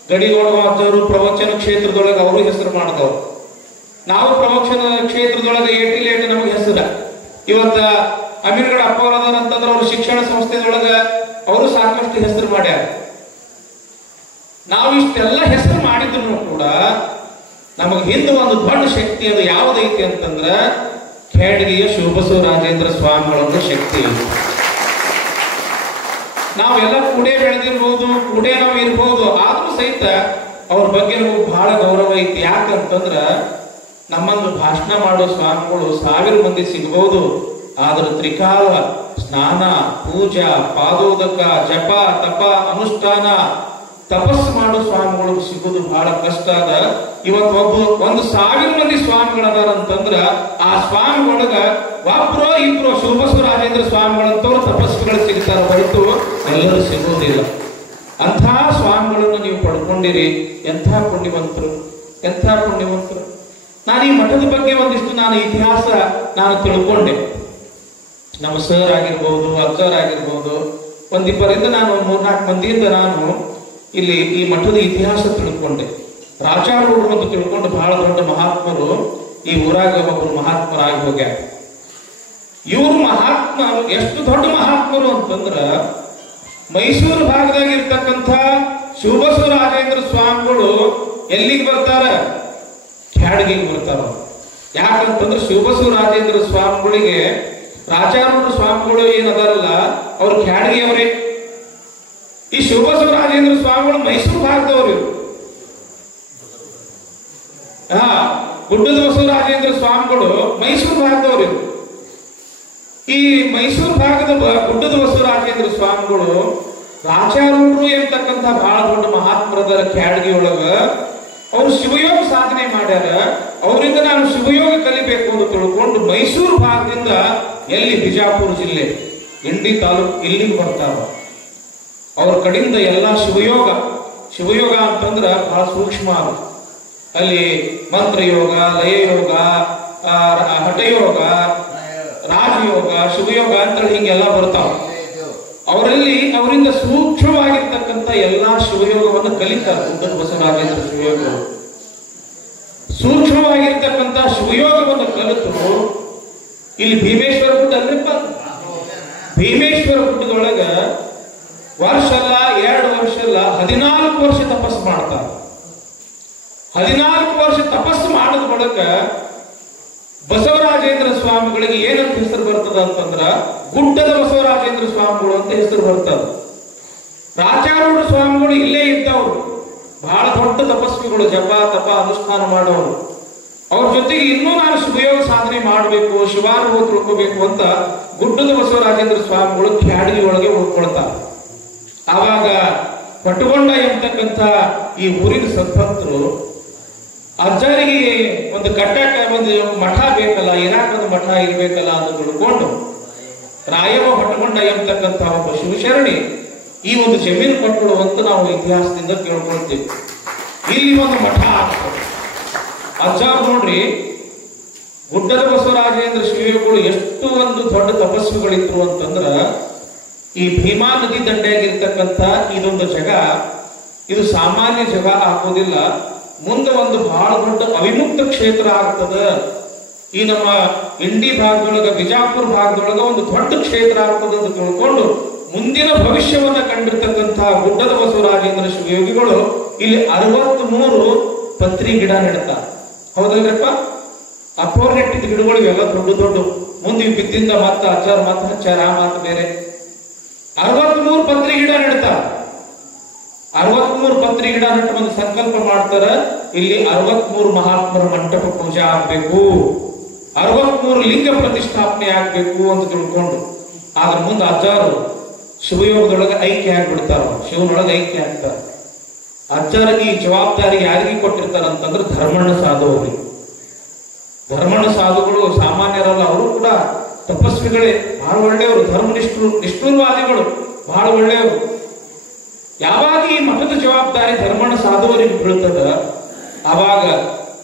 ಗಡಿಗೋಡ ಅಜ್ಜರು ಪ್ರವಚನ ಕ್ಷೇತ್ರದೊಳಗೆ ಅವರು ಹೆಸರು ಮಾಡಿದವರು, ನಾವು ಪ್ರವಚನ ಕ್ಷೇತ್ರದೊಳಗೆ ಏಟಿಲೇಟ್ ನಮಗೆ ಹೆಸರ. ಇವತ್ತ ಅಮೀನ್ಗಡ ಅಪ್ಪ ಅವರದಾರ ಅಂತಂದ್ರೆ ಅವ್ರ ಶಿಕ್ಷಣ ಸಂಸ್ಥೆದೊಳಗ ಅವರು ಸಾಕಷ್ಟು ಹೆಸರು ಮಾಡ್ಯಾರ. ನಾವು ಇಷ್ಟೆಲ್ಲ ಹೆಸರು ಮಾಡಿದ್ರು ಕೂಡ ನಮಗೆ ಹಿಂದೆ ಒಂದು ದೊಡ್ಡ ಶಕ್ತಿ ಅದು ಯಾವುದೈತಿ ಅಂತಂದ್ರ ಖೇಡ್ಗಿಯ ಶಿವಬಸವರಾಜೇಂದ್ರ ಸ್ವಾಮಿಗಳೊಂದು ಶಕ್ತಿ. ನಾವೆಲ್ಲ ಕೂಡೇ ಬೆಳೆದಿರ್ಬೋದು, ಕೂಡೇ ನಾವು ಇರ್ಬೋದು, ಆದ್ರೂ ಸಹಿತ ಅವ್ರ ಬಗ್ಗೆ ನಮಗೆ ಬಹಳ ಗೌರವ ಐತಿ. ಯಾಕಂತಂದ್ರ ನಮ್ಮನ್ನು ಭಾಷಣ ಮಾಡೋ ಸ್ವಾಮಿಗಳು 1000 ಮಂದಿ ಸಿಗಬಹುದು, ಆದ್ರ ತ್ರಿಕಾಲ ಸ್ನಾನ, ಪೂಜಾ, ಪಾದೋದಕ, ಜಪ, ತಪ, ಅನುಷ್ಠಾನ, ತಪಸ್ಸು ಮಾಡೋ ಸ್ವಾಮಿಗಳು ಸಿಗೋದು ಬಹಳ ಕಷ್ಟ ಅದ. ಇವತ್ತು 1000 ಮಂದಿ ಸ್ವಾಮಿಗಳದಾರ ಅಂತಂದ್ರ ಆ ಸ್ವಾಮಿಗಳೊಳಗ ಒಬ್ರೋ ಇಬ್ರು ಶಿವಬಸವರಾಜೇಂದ್ರ ಸ್ವಾಮಿಗಳಂತವ್ರು ತಪಸ್ಸುಗಳು ಸಿಗ್ತಾರ ಹೊರತು ಎಲ್ಲರೂ ಸಿಗೋದಿಲ್ಲ. ಅಂಥ ಸ್ವಾಮಿಗಳನ್ನು ನೀವು ಪಡ್ಕೊಂಡಿರಿ. ಎಂಥ ಪುಣ್ಯವಂತರು, ಎಂಥ ಪುಣ್ಯವಂತರು. ನಾನು ಈ ಮಠದ ಬಗ್ಗೆ ಒಂದಿಷ್ಟು ಇತಿಹಾಸ ತಿಳ್ಕೊಂಡೆ. ನಮ್ಮ ಸರ್ ಆಗಿರ್ಬೋದು, ಅಜ್ಜರ್ ಆಗಿರ್ಬೋದು, ಒಂದಿಬ್ಬರಿಂದ 3-4 ಮಂದಿಯಿಂದ ನಾನು ಇಲ್ಲಿ ಈ ಮಠದ ಇತಿಹಾಸ ತಿಳ್ಕೊಂಡೆ. ರಾಜಾರೂಢರು ಅಂತ ತಿಳ್ಕೊಂಡು ಬಹಳ ದೊಡ್ಡ ಮಹಾತ್ಮರು ಈ ಊರಾಗ ಒಬ್ಬರು ಮಹಾತ್ಮರಾಗಿ ಹೋಗ್ಯಾರ. ಇವರು ಮಹಾತ್ಮರು ಎಷ್ಟು ದೊಡ್ಡ ಮಹಾತ್ಮರು ಅಂತಂದ್ರ ಮೈಸೂರು ಭಾಗದಾಗ ಇರ್ತಕ್ಕಂಥ ಶಿವಬಸವರಾಜೇಂದ್ರ ಸ್ವಾಮಿಗಳು ಎಲ್ಲಿಗೆ ಬರ್ತಾರ? ಖೇಡ್ಗಿಗೆ ಬರ್ತಾರ. ಯಾಕಂತಂದ್ರೆ ಶಿವಬಸವರಾಜೇಂದ್ರ ಸ್ವಾಮಿಗಳಿಗೆ ರಾಜಾರೂಢ ಸ್ವಾಮಿಗಳು ಏನದಾರಲ್ಲ ಅವ್ರು ಖೇಡ್ಗಿಯವರೇ. ಈ ಶಿವಬಸವರಾಜೇಂದ್ರ ಸ್ವಾಮಿಗಳು ಮೈಸೂರು ಭಾಗದವರು. ಗುಡ್ಡದ ಬಸವರಾಜೇಂದ್ರ ಸ್ವಾಮಿಗಳು ಮೈಸೂರು ಭಾಗದವರು. ಈ ಮೈಸೂರು ಭಾಗದ ಗುಡ್ಡದ ಬಸವರಾಜೇಂದ್ರ ಸ್ವಾಮಿಗಳು ರಾಜಾರೂಢರು ಎಂತಕ್ಕಂಥ ಬಹಳ ದೊಡ್ಡ ಮಹಾತ್ಮರದರ ಖೇಡ್ಗಿಯೊಳಗ ಅವ್ರು ಶಿವಯೋಗ ಸಾಧನೆ ಮಾಡ್ಯಾರ. ಅವರಿಂದ ನಾನು ಶಿವಯೋಗ ಕಲಿಬೇಕು ಅಂತ ತಿಳ್ಕೊಂಡು ಮೈಸೂರು ಭಾಗದಿಂದ ಎಲ್ಲಿ ಬಿಜಾಪುರ ಜಿಲ್ಲೆ ಇಂಡಿ ತಾಲೂಕು ಇಲ್ಲಿಗೆ ಬರ್ತಾರ. ಅವ್ರ ಕಡೆಯಿಂದ ಎಲ್ಲ ಶಿವಯೋಗ ಅಂತಂದ್ರ ಬಹಳ ಸೂಕ್ಷ್ಮ. ಅಲ್ಲಿ ಮಂತ್ರಯೋಗ, ಲಯಯೋಗ, ಹಠಯೋಗ, ರಾಜಯೋಗ, ಶಿವಯೋಗ ಅಂತೇಳಿ ಹಿಂಗೆಲ್ಲ ಬರ್ತಾವ. ಅವರಿಂದ ಸೂಕ್ಷ್ಮವಾಗಿರ್ತಕ್ಕಂಥ ಎಲ್ಲಾ ಶಿವಯೋಗವನ್ನು ಕಲಿತಾರೆ. ಗುಡ್ಡದ ಬಸವರಾಜೇಂದ್ರ ಶಿವಯೋಗ ಸೂಕ್ಷ್ಮವಾಗಿರ್ತಕ್ಕಂಥ ಶಿವಯೋಗವನ್ನು ಕಲಿತು ಇಲ್ಲಿ ಭೀಮೇಶ್ವರ ಗುಡ್ಡ ಅಂದ್ರಪ್ಪ, ಭೀಮೇಶ್ವರ ಗುಡ್ಡದೊಳಗ ವರ್ಷ ಅಲ್ಲ, 2 ವರ್ಷ ಅಲ್ಲ, 14 ವರ್ಷ ತಪಸ್ಸು ಮಾಡ್ತಾರೆ. 14 ವರ್ಷ ತಪಸ್ಸು ಮಾಡಿದ ಬಳಿಕ ಬಸವರಾಜೇಂದ್ರ ಸ್ವಾಮಿಗಳಿಗೆ ಏನಂತ ಹೆಸರು ಬರ್ತದ ಅಂತಂದ್ರ ಗುಡ್ಡದ ಬಸವರಾಜೇಂದ್ರ ಸ್ವಾಮಿಗಳು ಅಂತ ಹೆಸರು ಬರ್ತದ. ರಾಜಾರೂಢ ಸ್ವಾಮಿಗಳು ಇಲ್ಲೇ ಇದ್ದವರು, ಬಹಳ ದೊಡ್ಡ ತಪಸ್ವಿಗಳು, ಜಪ ತಪ ಅನುಷ್ಠಾನ ಮಾಡೋರು. ಅವ್ರ ಜೊತೆಗೆ ಇನ್ನೂ ನಾನು ಶಿವಯೋಗ ಸಾಧನೆ ಮಾಡಬೇಕು, ಶಿವಾನುಭವ ತಿಳ್ಕೋಬೇಕು ಅಂತ ಗುಡ್ಡದ ಬಸವರಾಜೇಂದ್ರ ಸ್ವಾಮಿಗಳು ಖೇಡ್ಗಿ ಒಳಗೆ ಹೋಗ್ಕೊಳ್ತಾರೆ. ಆವಾಗ ಪಟ್ಟುಗೊಂಡ ಎಂಬತಕ್ಕಂಥ ಈ ಊರಿನ ಸದ್ಭಕ್ತರು ಅಜ್ಜರಿಗೆ ಒಂದು ಕಟ್ಟಕ್ಕೆ ಒಂದು ಮಠ ಬೇಕಲ್ಲ, ಇರಾಕ್ ಒಂದು ಮಠ ಇರ್ಬೇಕಲ್ಲ ಅಂತ ತಿಳ್ಕೊಂಡು ರಾಯವ ಪಟ್ಟುಗೊಂಡ ಎಂಬತಕ್ಕಂಥ ಒಬ್ಬ ಶಿವಶರಣಿ ಈ ಒಂದು ಜಮೀನು ಕೊಟ್ಕೊಡುವಂತ ನಾವು ಇತಿಹಾಸದಿಂದ ಕೇಳ್ಕೊಳ್ತೀವಿ. ಇಲ್ಲಿ ಒಂದು ಮಠ ಆಗ್ತದೆ. ಅಜ್ಜಾರ್ ನೋಡ್ರಿ, ಗುಡ್ಡದ ಬಸವರಾಜೇಂದ್ರ ಶಿವಯೋಗಿಗಳು ಎಷ್ಟು ಒಂದು ದೊಡ್ಡ ತಪಸ್ವಿಗಳಿದ್ರು ಅಂತಂದ್ರ ಈ ಭೀಮಾ ನದಿ ದಂಡೆಯಾಗಿರ್ತಕ್ಕಂಥ ಇದೊಂದು ಜಗ, ಇದು ಸಾಮಾನ್ಯ ಜಗ ಆಗೋದಿಲ್ಲ. ಮುಂದೆ ಒಂದು ಬಹಳ ದೊಡ್ಡ ಅವಿಮುಕ್ತ ಕ್ಷೇತ್ರ ಆಗ್ತದ. ಈ ನಮ್ಮ ಇಂಡಿ ಭಾಗದೊಳಗ, ಬಿಜಾಪುರ ಭಾಗದೊಳಗ ಒಂದು ದೊಡ್ಡ ಕ್ಷೇತ್ರ ಆಗ್ತದೆ ಅಂತ ತಿಳ್ಕೊಂಡು ಮುಂದಿನ ಭವಿಷ್ಯವನ್ನ ಕಂಡಿರ್ತಕ್ಕಂಥ ಗುಡ್ಡದ ಬಸವರಾಜೇಂದ್ರ ಶಿವಯೋಗಿಗಳು ಇಲ್ಲಿ 63 ಪತ್ರಿ ಗಿಡ ನೆಡ್ತಾರೆ. ಹೌದಲ್ರಪ್ಪ? ಅಪ್ಪೋರ್ ನೆಟ್ಟಿದ್ದ ಗಿಡಗಳು ಇವೆಲ್ಲ ದೊಡ್ಡ ದೊಡ್ಡ, ಮುಂದೆ ಬಿದ್ದಿಂದ ಮತ್ತ ಅಜ್ಜಾರ್ ಮತ್ತ ಹಚ್ಚಾರ, ಆ ಮಾತು ಬೇರೆ. 63 ಪತ್ರಿ ಗಿಡ ನೆಡ್ತಾರ. 63 ಪತ್ರಿ ಗಿಡ ನೆಟ್ಟು ಒಂದು ಸಂಕಲ್ಪ ಮಾಡ್ತಾರ, ಇಲ್ಲಿ 63 ಮಹಾತ್ಮರ ಮಂಟಪ ಪೂಜೆ ಆಗ್ಬೇಕು, 63 ಲಿಂಗ ಪ್ರತಿಷ್ಠಾಪನೆ ಆಗ್ಬೇಕು ಅಂತ ತಿಳ್ಕೊಂಡು. ಆದ್ರ ಮುಂದೆ ಅಜ್ಜಾರು ಶಿವಯೋಗದೊಳಗೆ ಐಕ್ಯ ಆಗ್ಬಿಡ್ತಾರ, ಶಿವನೊಳಗೆ ಐಕ್ಯ ಆಗ್ತಾರ. ಅಜ್ಜಾರ ಈ ಜವಾಬ್ದಾರಿ ಯಾರಿಗೆ ಕೊಟ್ಟಿರ್ತಾರ ಅಂತಂದ್ರೆ ಧರ್ಮಣ್ಣ ಸಾಧು ಅವರಿಗೆ. ಧರ್ಮಣ್ಣ ಸಾಧುಗಳು ಸಾಮಾನ್ಯರಲ್ಲ, ಅವರು ಕೂಡ ತಪಸ್ವಿಗಳೇ, ಬಹಳ ಒಳ್ಳೆಯವರು, ನಿಷ್ಠುರವಾದಿಗಳು, ಬಹಳ ಒಳ್ಳೆಯವರು. ಯಾವಾಗ ಈ ಮಠದ ಜವಾಬ್ದಾರಿ ಧರ್ಮಣ್ಣ ಸಾಧುವರಿಗೆ ಬೀಳ್ತದ, ಆವಾಗ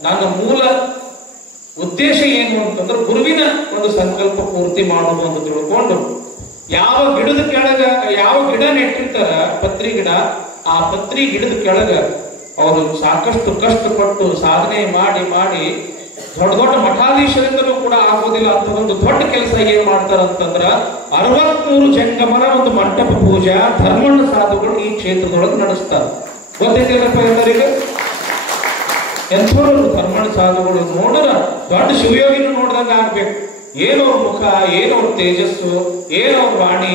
ನನ್ನ ಮೂಲ ಉದ್ದೇಶ ಏನು ಅಂತಂದ್ರೆ ಗುರುವಿನ ಒಂದು ಸಂಕಲ್ಪ ಪೂರ್ತಿ ಮಾಡುವುದು ಅಂತ ತಿಳ್ಕೊಂಡು ಯಾವ ಗಿಡದ ಕೆಳಗ ಯಾವ ಗಿಡ ನೆಟ್ಟಿರ್ತಾರ ಪತ್ರಿ ಗಿಡ, ಆ ಪತ್ರಿ ಗಿಡದ ಕೆಳಗ ಅವರು ಸಾಕಷ್ಟು ಕಷ್ಟಪಟ್ಟು ಸಾಧನೆ ಮಾಡಿ ಮಾಡಿ ದೊಡ್ಡ ದೊಡ್ಡ ಮಠಾಧೀಶರಿಂದಲೂ ಕೂಡ ಆಗೋದಿಲ್ಲ ಅಂತ ಒಂದು ದೊಡ್ಡ ಕೆಲಸ ಏನ್ ಮಾಡ್ತಾರಂತಂದ್ರ 63 ಜಂಗಮರ ಒಂದು ಮಂಟಪ ಪೂಜಾ ಧರ್ಮಣ್ಣ ಸಾಧುಗಳು ಈ ಕ್ಷೇತ್ರದೊಳಗೆ ನಡೆಸ್ತಾರೆ. ಗೊತ್ತೈತಿಲ್ಲಪ್ಪ ಎಲ್ಲರಿಗೂ? ಎಂಥವ್ರು ಧರ್ಮಣ್ಣ ಸಾಧುಗಳು ನೋಡ್ರ ದೊಡ್ಡ ಶಿವಯೋಗಿನ ನೋಡ್ದಂಗ ಆಗ್ಬೇಕು. ಏನವ್ರ ಮುಖ, ಏನವ್ರ ತೇಜಸ್ಸು, ಏನವ್ರ ವಾಣಿ.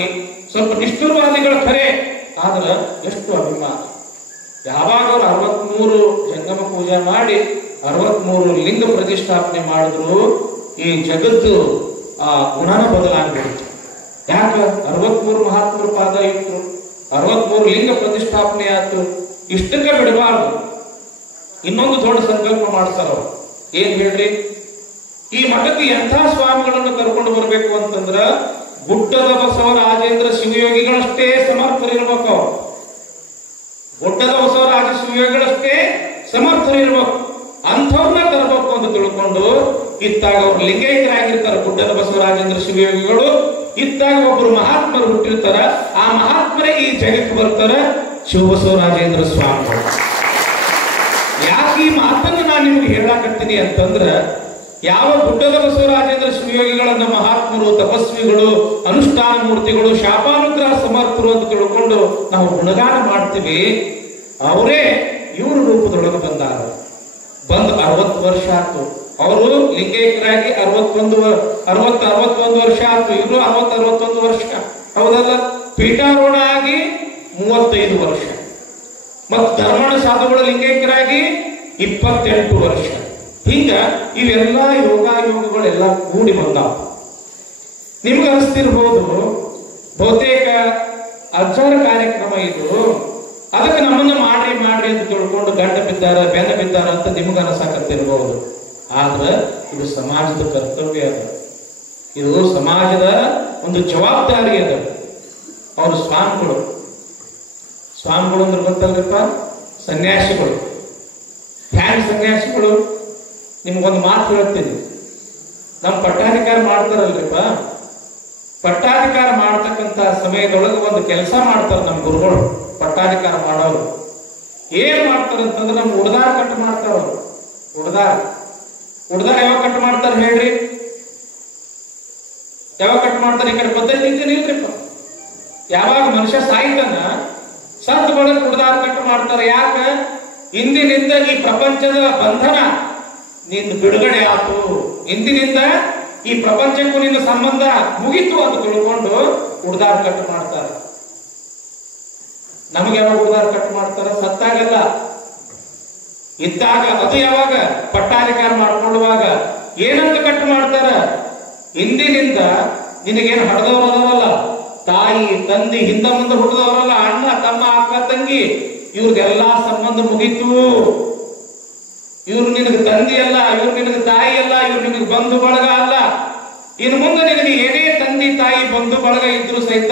ಸ್ವಲ್ಪ ನಿಷ್ಠುರವಾದಿಗಳ ಖರೆ, ಆದ್ರ ಎಷ್ಟು ಅಭಿಮಾನ. ಯಾವಾಗ ಅವ್ರು 63 ಜಂಗಮ ಪೂಜೆ ಮಾಡಿ 63 ಲಿಂಗ ಪ್ರತಿಷ್ಠಾಪನೆ ಮಾಡಿದ್ರು, ಈ ಜಗತ್ತು ಆ ಗುಣನ ಬದಲಾಗ್ಬಿಡ್ತು. ಯಾಕ? 63 ಮಹಾತ್ಮರ ಪಾದ ಇತ್ತು, 63 ಲಿಂಗ ಪ್ರತಿಷ್ಠಾಪನೆ ಆಯ್ತು. ಇಷ್ಟಕ್ಕೆ ಬಿಡಬಾರ್ದು, ಇನ್ನೊಂದು ದೊಡ್ಡ ಸಂಕಲ್ಪ ಮಾಡ್ತಾರ. ಏನ್ ಹೇಳ್ರಿ? ಈ ಮಠಕ್ಕೆ ಎಂಥ ಸ್ವಾಮಿಗಳನ್ನು ಕರ್ಕೊಂಡು ಬರ್ಬೇಕು ಅಂತಂದ್ರ ಗುಡ್ಡದ ಬಸವ ರಾಜೇಂದ್ರ ಶಿವಯೋಗಿಗಳಷ್ಟೇ ಸಮರ್ಥರಿರ್ಬೇಕು. ಅವ್ರು ಗುಡ್ಡದ ಬಸವ ರಾಜ ಶಿವಯೋಗಿಗಳಷ್ಟೇ ಸಮರ್ಥರಿರ್ಬೇಕು. ಅಂಥವ್ರನ್ನ ತರಬೇಕು ಅಂತ ತಿಳ್ಕೊಂಡು ಇತ್ತಾಗ ಅವ್ರು ಲಿಂಗೈಕ್ಯರಾಗಿರ್ತಾರ ಗುಡ್ಡದ ಬಸವರಾಜೇಂದ್ರ ಶಿವಯೋಗಿಗಳು. ಇತ್ತಾಗ ಒಬ್ರು ಮಹಾತ್ಮರು ಹುಟ್ಟಿರ್ತಾರ. ಆ ಮಹಾತ್ಮರೇ ಈ ಜಗಕ್ಕೆ ಬರ್ತಾರ, ಶಿವಬಸವರಾಜೇಂದ್ರ ಸ್ವಾಮಿಗಳು. ಯಾಕೆ ಈ ಮಾತನ್ನು ನಾನು ನಿಮ್ಗೆ ಹೇಳಾಕತ್ತೀನಿ ಅಂತಂದ್ರ, ಯಾವ ಗುಡ್ಡದ ಬಸವರಾಜೇಂದ್ರ ಶಿವಯೋಗಿಗಳನ್ನ ಮಹಾತ್ಮರು, ತಪಸ್ವಿಗಳು, ಅನುಷ್ಠಾನ ಮೂರ್ತಿಗಳು, ಶಾಪಾನುಗ್ರಹ ಸಮರ್ಥರು ಅಂತ ತಿಳ್ಕೊಂಡು ನಾವು ಗುಣಗಾನ ಮಾಡ್ತೀವಿ, ಅವರೇ ಇವರು ರೂಪದೊಳಗೆ ಬಂದಾರ. ಬಂದು 60 ವರ್ಷ ಆಯ್ತು. ಅವರು ಲಿಂಗೈಕ್ಯರಾಗಿ 61 ವರ್ಷ ಆಯ್ತು. ಇವರು 61 ವರ್ಷ, ಹೌದಲ್ಲ? ಪೀಠಾರೋಹಣ ಆಗಿ 35 ವರ್ಷ. ಮತ್ತು ಧರ್ಮಣ್ಣ ಸಾಧುಗಳ ಲಿಂಗೈಕ್ಯರಾಗಿ 28 ವರ್ಷ. ಹಿಂಗ ಇವೆಲ್ಲ ಯೋಗಗಳೆಲ್ಲ ಕೂಡಿ ಬಂದಾವ. ನಿಮ್ಗೆ ಅನಿಸ್ತಿರ್ಬೋದು ಬಹುತೇಕ ಅಜ್ಜಾರ ಕಾರ್ಯಕ್ರಮ ಇದು, ಅದಕ್ಕೆ ನಮ್ಮನ್ನ ಮಾಡ್ರಿ ಅಂತ ತಿಳ್ಕೊಂಡು ಗಂಡ ಬಿದ್ದಾರ ಬೆನ್ನ ಬಿದ್ದಾರ ಅಂತ ನಿಮ್ಗೆ ಅನಸಾಕತ್ತಿರ್ಬಹುದು. ಆದ್ರೆ ಇದು ಸಮಾಜದ ಕರ್ತವ್ಯ ಅದ, ಇದು ಸಮಾಜದ ಒಂದು ಜವಾಬ್ದಾರಿ ಅದ. ಅವರು ಸ್ವಾಮಿಗಳು ಅಂದ್ರೆ ಗೊತ್ತಲ್ರಿಪ್ಪ, ಸನ್ಯಾಸಿಗಳು. ಹ್ಯಾಂಗ್ ಸನ್ಯಾಸಿಗಳು? ನಿಮ್ಗೊಂದು ಮಾತು ಹೇಳ್ತೀನಿ. ನಮ್ಮ ಪಟ್ಟಾಧಿಕಾರ ಮಾಡ್ತಾರಲ್ರಿಪ್ಪ, ಪಟ್ಟಾಧಿಕಾರ ಮಾಡ್ತಕ್ಕಂತ ಸಮಯದೊಳಗೆ ಒಂದು ಕೆಲಸ ಮಾಡ್ತಾರೆ ನಮ್ಮ ಗುರುಗಳು. ಪಟ್ಟಾಧಿಕಾರ ಮಾಡೋರು ಏನ್ ಮಾಡ್ತಾರಂತಂದ್ರೆ ನಮ್ಮ ಉಡ್ದಾರ ಕಟ್ ಮಾಡ್ತಾರ. ಅವರು ಉಡ್ದಾರ ಯಾವಾಗ ಕಟ್ ಮಾಡ್ತಾರೆ ಹೇಳ್ರಿ? ಯಾವಾಗ ಕಟ್ ಮಾಡ್ತಾರೆ? ಈ ಕಡೆ ಪದ್ಧತಿ ಇಲ್ರಿಪ್ಪ. ಯಾವಾಗ ಮನುಷ್ಯ ಸಾಯ್ತಾನ ಸತ್ ಬಳಗ ಉಡ್ದಾರ ಕಟ್ ಮಾಡ್ತಾರೆ. ಯಾಕ? ಇಂದಿನಿಂದ ಈ ಪ್ರಪಂಚದ ಬಂಧನ ನಿಂದ ಬಿಡುಗಡೆ ಆತು, ಇಂದಿನಿಂದ ಈ ಪ್ರಪಂಚಕ್ಕೂ ನಿನ್ನ ಸಂಬಂಧ ಮುಗಿತು ಅಂತ ತಿಳ್ಕೊಂಡು ಉಡ್ದಾರ ಕಟ್ ಮಾಡ್ತಾರೆ. ನಮಗೆ ಯಾವಾಗ ಉಡ್ದಾರ ಕಟ್ ಮಾಡ್ತಾರ? ಸತ್ತಾಗಲ್ಲ, ಇದ್ದಾಗ. ಅದು ಯಾವಾಗ? ಪಟ್ಟಾಧಿಕಾರ ಮಾಡ್ಕೊಳ್ಳುವಾಗ. ಏನಂತ ಕಟ್ ಮಾಡ್ತಾರ? ಇಂದಿನಿಂದ ನಿನಗೇನು ಹಡದವ್ರು ಅದವಲ್ಲ, ತಾಯಿ ತಂದಿ ಹಿಂದ ಮುಂದೆ ಹುಟ್ಟಿದವರಲ್ಲ, ಅಣ್ಣ ತಮ್ಮ ಅಕ್ಕ ತಂಗಿ, ಇವ್ರದೆಲ್ಲಾ ಸಂಬಂಧ ಮುಗಿತು. ಇವ್ರು ನಿನಗೆ ತಂದೆ ಅಲ್ಲ, ಇವ್ರು ನಿನಗೆ ತಾಯಿ ಅಲ್ಲ, ಇವ್ರು ನಿನಗೆ ಬಂಧು ಬಳಗ ಅಲ್ಲ. ಇನ್ನು ಮುಂದೆ ನಿನಗೆ ಏನೇ ತಂದೆ ತಾಯಿ ಬಂಧು ಬಳಗ ಇದ್ರು ಸಹಿತ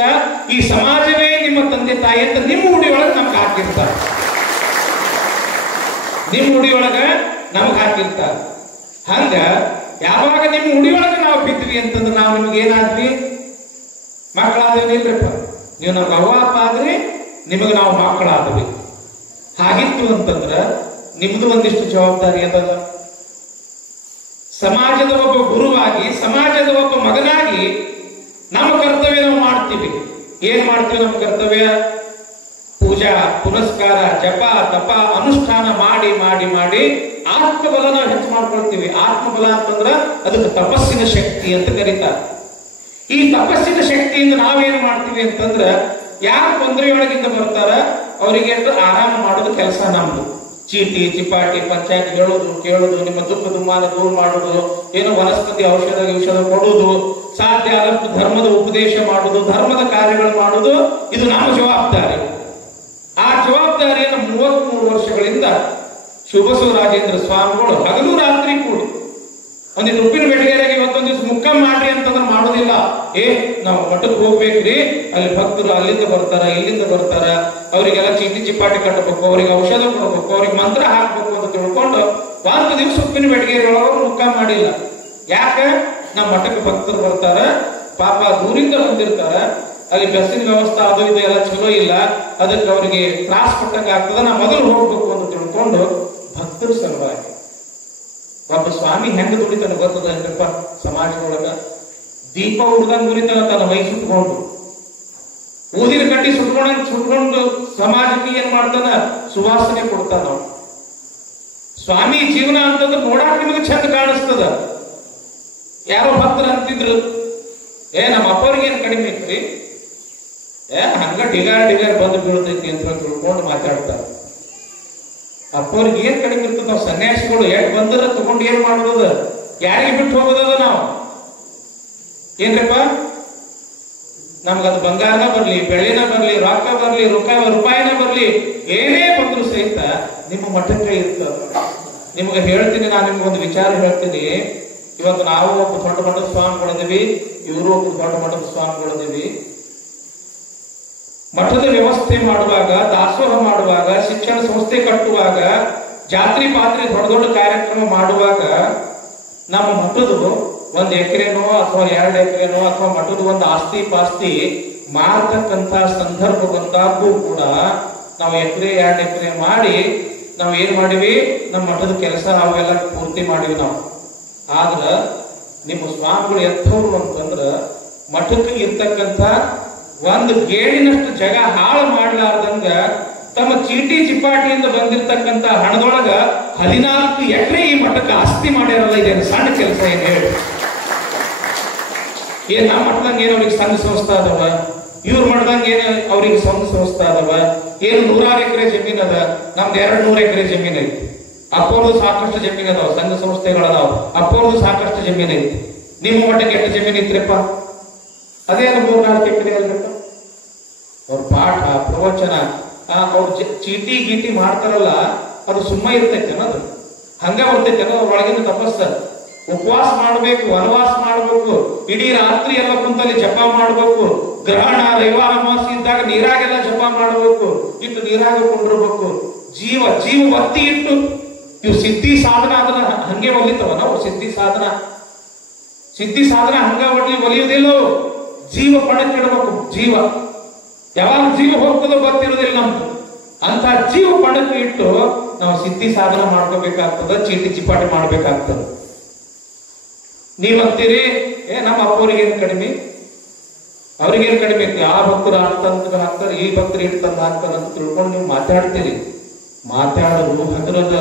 ಈ ಸಮಾಜವೇ ನಿಮ್ಮ ತಂದೆ ತಾಯಿ ಅಂತ ನಿಮ್ಮ ಉಡಿಯೊಳಗೆ ನಮ್ಗೆ ಹಾಕಿರ್ತಾರೆ. ನಿಮ್ಮ ಉಡಿಯೊಳಗ ನಮ್ಗೆ ಹಾಕಿರ್ತಾರೆ. ಹಂಗ ಯಾವಾಗ ನಿಮ್ಮ ಉಡಿಯೊಳಗೆ ನಾವು ಬಿದ್ವಿ ಅಂತಂದ್ರೆ ನಾವು ನಿಮ್ಗೆ ಏನಾದ್ವಿ? ಮಕ್ಕಳಾದ್ರಿಪ್ಪ. ನೀವು ನಮ್ಗೆ ಅವ್ವ ಅಪ್ಪ ಆದ್ರಿ, ನಿಮಗೆ ನಾವು ಮಕ್ಕಳಾದ್ವಿ. ಹಾಗಿತ್ತು ಅಂತಂದ್ರ ನಿಮ್ದು ಒಂದಿಷ್ಟು ಜವಾಬ್ದಾರಿ ಅದಲ್ಲ. ಸಮಾಜದ ಒಬ್ಬ ಗುರುವಾಗಿ, ಸಮಾಜದ ಒಬ್ಬ ಮಗನಾಗಿ ನಮ್ಮ ಕರ್ತವ್ಯ ನಾವು ಮಾಡ್ತೀವಿ. ಏನ್ ಮಾಡ್ತೀವಿ? ನಮ್ಮ ಕರ್ತವ್ಯ ಪೂಜಾ ಪುನಸ್ಕಾರ, ಜಪ ತಪ ಅನುಷ್ಠಾನ ಮಾಡಿ ಮಾಡಿ ಮಾಡಿ ಆತ್ಮಬಲ ನಾವು ಹೆಚ್ಚು ಮಾಡ್ಕೊಳ್ತೀವಿ. ಆತ್ಮಬಲ ಅಂತಂದ್ರ ಅದಕ್ಕೆ ತಪಸ್ಸಿನ ಶಕ್ತಿ ಅಂತ ಕರೀತಾರೆ. ಈ ತಪಸ್ಸಿನ ಶಕ್ತಿಯಿಂದ ನಾವೇನ್ ಮಾಡ್ತೀವಿ ಅಂತಂದ್ರ, ಯಾರು ತೊಂದರೆಯೊಳಗಿಂದ ಬರ್ತಾರ ಅವರಿಗೆ ಆರಾಮ ಮಾಡೋದು ಕೆಲಸ ನಮ್ದು. ಚೀಟಿ ಚಿಪಾಟಿ ಪಂಚಾಯತ್ ಹೇಳೋದು ಕೇಳೋದು, ನಿಮ್ಮ ದುಃಖ ದುಮ್ಮಾನ ದೂರ ಮಾಡೋದು, ಏನೋ ವನಸ್ಪತಿ ಔಷಧ ಕೊಡುವುದು, ಸಾಧ್ಯ ಆದಷ್ಟು ಧರ್ಮದ ಉಪದೇಶ ಮಾಡುವುದು, ಧರ್ಮದ ಕಾರ್ಯಗಳು ಮಾಡುವುದು, ಇದು ನಮ್ಮ ಜವಾಬ್ದಾರಿ. ಆ ಜವಾಬ್ದಾರಿಯನ್ನು 33 ವರ್ಷಗಳಿಂದ ಶಿವಬಸವರಾಜೇಂದ್ರ ಸ್ವಾಮಿಗಳು ಹಗಲು ರಾತ್ರಿ ಕೂಡಿ ಒಂದಿಟ್ಟು ಉಪ್ಪಿನ ಬೆಳಗ್ಗೆಯಾಗಿ ಇವತ್ತೊಂದ್ ದಿವ್ಸ ಮುಕ್ಕಂ ಮಾಡ್ರಿ ಅಂತಂದ್ರೆ ಮಾಡೋದಿಲ್ಲ. ನಾವು ಮಠಕ್ಕೆ ಹೋಗ್ಬೇಕ್ರಿ, ಅಲ್ಲಿ ಭಕ್ತರು ಅಲ್ಲಿಂದ ಬರ್ತಾರ ಇಲ್ಲಿಂದ ಬರ್ತಾರ, ಅವರಿಗೆಲ್ಲ ಚೀಟಿ ಚಿಪಾಟಿ ಕಟ್ಟಬೇಕು, ಅವ್ರಿಗೆ ಔಷಧ ಕೊಡಬೇಕು, ಅವ್ರಿಗೆ ಮಂತ್ರ ಹಾಕ್ಬೇಕು ಅಂತ ತಿಳ್ಕೊಂಡು ಒಂದು ದಿವ್ಸ ಉಪ್ಪಿನ ಬೆಳಗ್ಗೆಯೊಳಗೆ ಮುಕ್ಕಂ ಮಾಡಿಲ್ಲ. ಯಾಕೆ? ನಮ್ಮ ಮಠಕ್ಕೆ ಭಕ್ತರು ಬರ್ತಾರ, ಪಾಪ ದೂರಿಂದ ಬಂದಿರ್ತಾರ, ಅಲ್ಲಿ ಬಸ್ಸಿನ ವ್ಯವಸ್ಥೆ ಅದು ಇದು ಎಲ್ಲ ಚಲೋ ಇಲ್ಲ, ಅದಕ್ಕೆ ಅವರಿಗೆ ತ್ರಾಸ ಕೊಟ್ಟಂಗ ಆಗ್ತದ, ನಾ ಮೊದಲು ಹೋಗ್ಬೇಕು ಅಂತ ತಿಳ್ಕೊಂಡು ಭಕ್ತರು ಸಲುವಾಗಿ ಒಬ್ಬ ಸ್ವಾಮಿ ಹೆಂಗ ದುಡಿತಾನೆ ಗೊತ್ತದಲ್ರಿಪ್ಪ? ಸಮಾಜದೊಳಗ ದೀಪ ಉಡ್ದಂಗ್ ದುಡಿತಾನ, ತನ್ನ ಮೈ ಸುಟ್ಕೊಂಡು ಊದಿನ ಕಡ್ಡಿ ಸುಟ್ಕೊಂಡು ಸಮಾಜಕ್ಕೆ ಏನ್ ಮಾಡ್ತಾನ? ಸುವಾಸನೆ ಕೊಡ್ತಾನ. ಸ್ವಾಮಿ ಜೀವನ ಅಂತಂದ್ರೆ ನೋಡಾಕ ನಿಮಗೆ ಚಂದ ಕಾಣಿಸ್ತದ. ಯಾರೋ ಭಕ್ತರು ಅಂತಿದ್ರು, ನಮ್ಮ ಅಪ್ಪವ್ರಿಗೆ ಏನ್ ಕಡಿಮೆ ಐತ್ರಿ, ಹಂಗ ಡಿಗಾರ್ ಬಂದು ಬೀಳ್ತೈತಿ ಅಂತ ತಿಳ್ಕೊಂಡು ಮಾತಾಡ್ತಾರೆ. ಅಪ್ಪವ್ರಿಗೆ ಏನ್ ಕಡಿಮೆ ಇರ್ತದ? ನಾವು ಸನ್ಯಾಸಿಗಳು ಯಾಕೆ ಬಂದ್ರ ತಗೊಂಡು ಏನ್ ಮಾಡೋದ? ಯಾರಿಗೆ ಬಿಟ್ಟು ಹೋಗೋದದ? ನಾವು ಏನ್ರಪ್ಪ, ನಮ್ಗದು ಬಂಗಾರನ ಬರ್ಲಿ, ಬೆಳ್ಳಿನ ಬರ್ಲಿ, ರೊಕ್ಕ ಬರ್ಲಿ, ರೂಪಾಯಿನ ಬರ್ಲಿ, ಏನೇ ಬಂದ್ರು ಸಹಿತ ನಿಮ್ಮ ಮಠಕ್ಕೆ ಇರ್ತದ. ನಿಮ್ಗೆ ಹೇಳ್ತೀನಿ, ನಾನು ನಿಮ್ಗೊಂದು ವಿಚಾರ ಹೇಳ್ತೀನಿ. ಇವತ್ತು ನಾವು ಒಬ್ಬ ದೊಡ್ಡ ಮಠದ ಸ್ವಾಮಿಗಳಿದೀವಿ, ಇವರು ಒಬ್ಬ ದೊಡ್ಡ ಮಠದ ಸ್ವಾಮಿಗಳಿದೀವಿ. ಮಠದ ವ್ಯವಸ್ಥೆ ಮಾಡುವಾಗ, ದಾಸೋಹ ಮಾಡುವಾಗ, ಶಿಕ್ಷಣ ಸಂಸ್ಥೆ ಕಟ್ಟುವಾಗ, ಜಾತ್ರೆ ಪಾತ್ರೆ ದೊಡ್ಡ ದೊಡ್ಡ ಕಾರ್ಯಕ್ರಮ ಮಾಡುವಾಗ ನಮ್ಮ ಮಠದು 1 ಎಕರೆನೋ ಅಥವಾ 2 ಎಕರೆನೋ ಅಥವಾ ಮಠದ ಒಂದು ಆಸ್ತಿ ಪಾಸ್ತಿ ಮಾರ್ತಕ್ಕಂತ ಸಂದರ್ಭ ಬಂದಾಗೂ ಕೂಡ ನಾವು 1 ಎಕರೆ 2 ಎಕರೆ ಮಾಡಿ ನಾವು ಏನ್ ಮಾಡಿವಿ? ನಮ್ಮ ಮಠದ ಕೆಲಸ ಅವೆಲ್ಲ ಪೂರ್ತಿ ಮಾಡಿವಿ ನಾವು. ಆದ್ರ ನಿಮ್ಮ ಸ್ವಾಮಿಗಳು ಎತ್ತವ್ರು ಅಂತಂದ್ರ ಮಠಕ್ಕೆ ಇರ್ತಕ್ಕಂಥ ಒಂದು ಗೇಡಿನಷ್ಟು ಜಾಗ ಹಾಳು ಮಾಡ್ಲಾರ್ದಂಗ ತಮ್ಮ ಚೀಟಿ ಚಿಪಾಟಿಯಿಂದ ಬಂದಿರತಕ್ಕಂತ ಹಣದೊಳಗ 14 ಎಕರೆ ಈ ಮಠಕ್ಕೆ ಆಸ್ತಿ ಮಾಡ್ಯಾರಲ್ಲ, ಇದೇನು ಸಣ್ಣ ಕೆಲಸ? ಏನ್ ಹೇಳಿ? ಏನ್ ನಮ್ಮ ಮಠದಂಗ ಏನ್ ಅವ್ರಿಗೆ ಸಂಘ ಸಂಸ್ಥೆ ಅದಾವ? ಇವ್ರು ಮಾಡ್ದಂಗ ಏನ್ ಅವ್ರಿಗೆ ಸಂಘ ಸಂಸ್ಥೆ ಅದಾವ? ಏನು 100 ಎಕರೆ ಜಮೀನ್ ಅದ? ನಮ್ದು 200 ಎಕರೆ ಜಮೀನ್ ಐತಿ. ಅಪ್ಪವ್ರದ್ದು ಸಾಕಷ್ಟು ಜಮೀನ್ ಅದಾವ, ಸಂಘ ಸಂಸ್ಥೆಗಳದಾವ, ಅಪ್ಪವ್ರದ್ದು ಸಾಕಷ್ಟು ಜಮೀನ್ ಐತಿ. ನಿಮ್ಮ ಮಠಕ್ಕೆ ಎಷ್ಟು ಜಮೀನ್ ಐತ್ರಿಪ್ಪ? ಅದೇ 3-4 ಎಕರೆ ಅಲ್ರಿಪ್ಪ. ಅವ್ರ ಪಾಠ ಪ್ರವಚನ ಅವ್ರ ಚೀಟಿ ಗೀಟಿ ಮಾಡ್ತಾರಲ್ಲ, ಅದು ಸುಮ್ಮ ಇರ್ತೈತೆ ಅನ್ನೋದು, ಹಂಗ ಬರ್ತೈತೆ ಅನ್ನೋದು ಒಳಗಿನ ತಪಸ್ಸ. ಉಪವಾಸ ಮಾಡ್ಬೇಕು, ವನವಾಸ ಮಾಡ್ಬೇಕು, ಇಡೀ ರಾತ್ರಿ ಎಲ್ಲ ಕುಂತಲ್ಲಿ ಜಪ ಮಾಡ್ಬೇಕು, ಗ್ರಹಣ ರವಿವಾರ ಅಮಾವಾಸ್ಯೆ ಇದ್ದಾಗ ನೀರಾಗೆಲ್ಲ ಜಪ ಮಾಡ್ಬೇಕು, ಇಟ್ಟು ನೀರಾಗ ಕೊಂಡಿರ್ಬೇಕು, ಜೀವ ಒತ್ತಿ ಇಟ್ಟು. ಇವು ಸಿದ್ಧಿ ಸಾಧನ ಅದನ್ನ ಹಂಗೆ ಒಲಿತಾವ. ನಾವು ಸಿದ್ಧಿ ಸಾಧನ ಹಂಗ ಒಲಿಯುವುದಿಲ್ಲ. ಜೀವ ಪಣಕ್ಕಿಡಬೇಕು. ಜೀವ ಯಾವಾಗ ಜೀವ ಹೋಗ್ತದೋ ಗೊತ್ತಿರೋದಿಲ್ಲ ನಮ್ದು. ಅಂತ ಜೀವ ಪಣಕ್ಕೆ ಇಟ್ಟು ನಾವು ಸಿದ್ಧಿ ಸಾಧನ ಮಾಡ್ಕೋಬೇಕಾಗ್ತದ, ಚೀಟಿ ಚಿಪಾಟಿ ಮಾಡ್ಬೇಕಾಗ್ತದ. ನೀವಂತೀರಿ, ನಮ್ಮ ಅಪ್ಪವ್ರಿಗೇನು ಕಡಿಮೆ, ಅವ್ರಿಗೇನು ಕಡಿಮೆ ಐತಿ, ಆ ಭಕ್ತರು ಅಂತಂದ್ರೆ ಹಾಕ್ತಾರೆ, ಈ ಭಕ್ತರು ಇಟ್ಟಂತ ಹಾಕ್ತಾರೆ ಅಂತ ತಿಳ್ಕೊಂಡು ನೀವು ಮಾತಾಡ್ತೀರಿ. ಮಾತಾಡೋದು ಹಗರದ,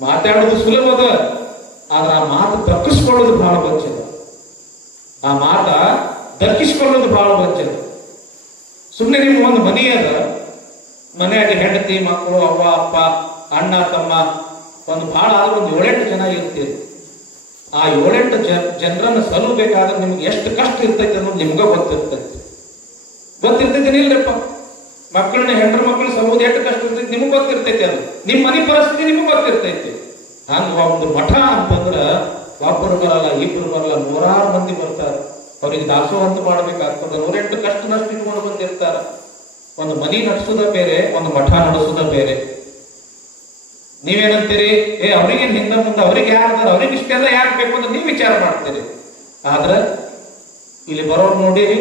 ಮಾತಾಡೋದು ಸುಲಭದ, ಆದ್ರೆ ಆ ಮಾತು ದಕ್ಕಿಸ್ಕೊಳ್ಳೋದು ಬಹಳ ಬಚ್ಚದ. ಆ ಮಾತ ದಕ್ಕಿಸ್ಕೊಳ್ಳೋದು ಬಹಳ ಬಚ್ಚದ. ಸುಮ್ಮನೆ ನಿಮ್ಗೆ ಒಂದು ಮನೆ ಅದ, ಮನೆಯಾಗ ಹೆಂಡತಿ ಮಕ್ಕಳು ಅವ್ವ ಅಪ್ಪ ಅಣ್ಣ ತಮ್ಮ ಒಂದು ಬಹಳ ಆದ್ರೆ ಒಂದು 7-8 ಜನ ಇರ್ತೀರಿ. ಆ 7-8 ಜನರನ್ನ ಸಲ್ಲಬೇಕಾದ್ರೆ ನಿಮ್ಗೆ ಎಷ್ಟು ಕಷ್ಟ ಇರ್ತೈತೆ ಅನ್ನೋದು ನಿಮ್ಗ ಗೊತ್ತಿರ್ತೈತೆ ಇಲ್ರಪ್ಪ. ಮಕ್ಕಳನ್ನ ಹೆಂಡ್ರ ಮಕ್ಕಳು ಸಲ್ಲೋದು ಎಷ್ಟು ಕಷ್ಟ ಇರ್ತೈತಿ ನಿಮ್ಗೆ ಗೊತ್ತಿರ್ತೈತಿ. ಅದು ನಿಮ್ಮ ಮನೆ ಪರಿಸ್ಥಿತಿ ನಿಮ್ಗೆ ಗೊತ್ತಿರ್ತೈತಿ. ಹಂಗ ಒಂದು ಮಠ ಅಂತಂದ್ರ ಒಬ್ಬರು ಬರಲ್ಲ, ಇಬ್ಬರು ಬರಲ್ಲ, 100 ಮಂದಿ ಬರ್ತಾರ. ಅವ್ರಿಗೆ ದಾಸೋಹ ಅಂತ ಮಾಡ್ಬೇಕಾಗ್ತದ. 108 ಕಷ್ಟ ನಷ್ಟ ಇಟ್ಕೊಂಡು ಬಂದಿರ್ತಾರ. ಒಂದು ಮನಿ ನಡೆಸೋದ ಬೇರೆ, ಒಂದು ಮಠ ನಡೆಸೋದ ಬೇರೆ. ನೀವೇನಂತೀರಿ, ಅವ್ರಿಗೇನ್ ಹಿಂದ ಮುಂದೆ ಅವ್ರಿಗೆ ಯಾರ್ದಾರ, ಅವ್ರಿಗೆ ಇಷ್ಟೆಲ್ಲ ಯಾಕೆ ಬೇಕು ಅಂತ ನೀವು ವಿಚಾರ ಮಾಡ್ತೀರಿ. ಆದ್ರೆ ಇಲ್ಲಿ ಬರೋರು ನೋಡಿರಿ,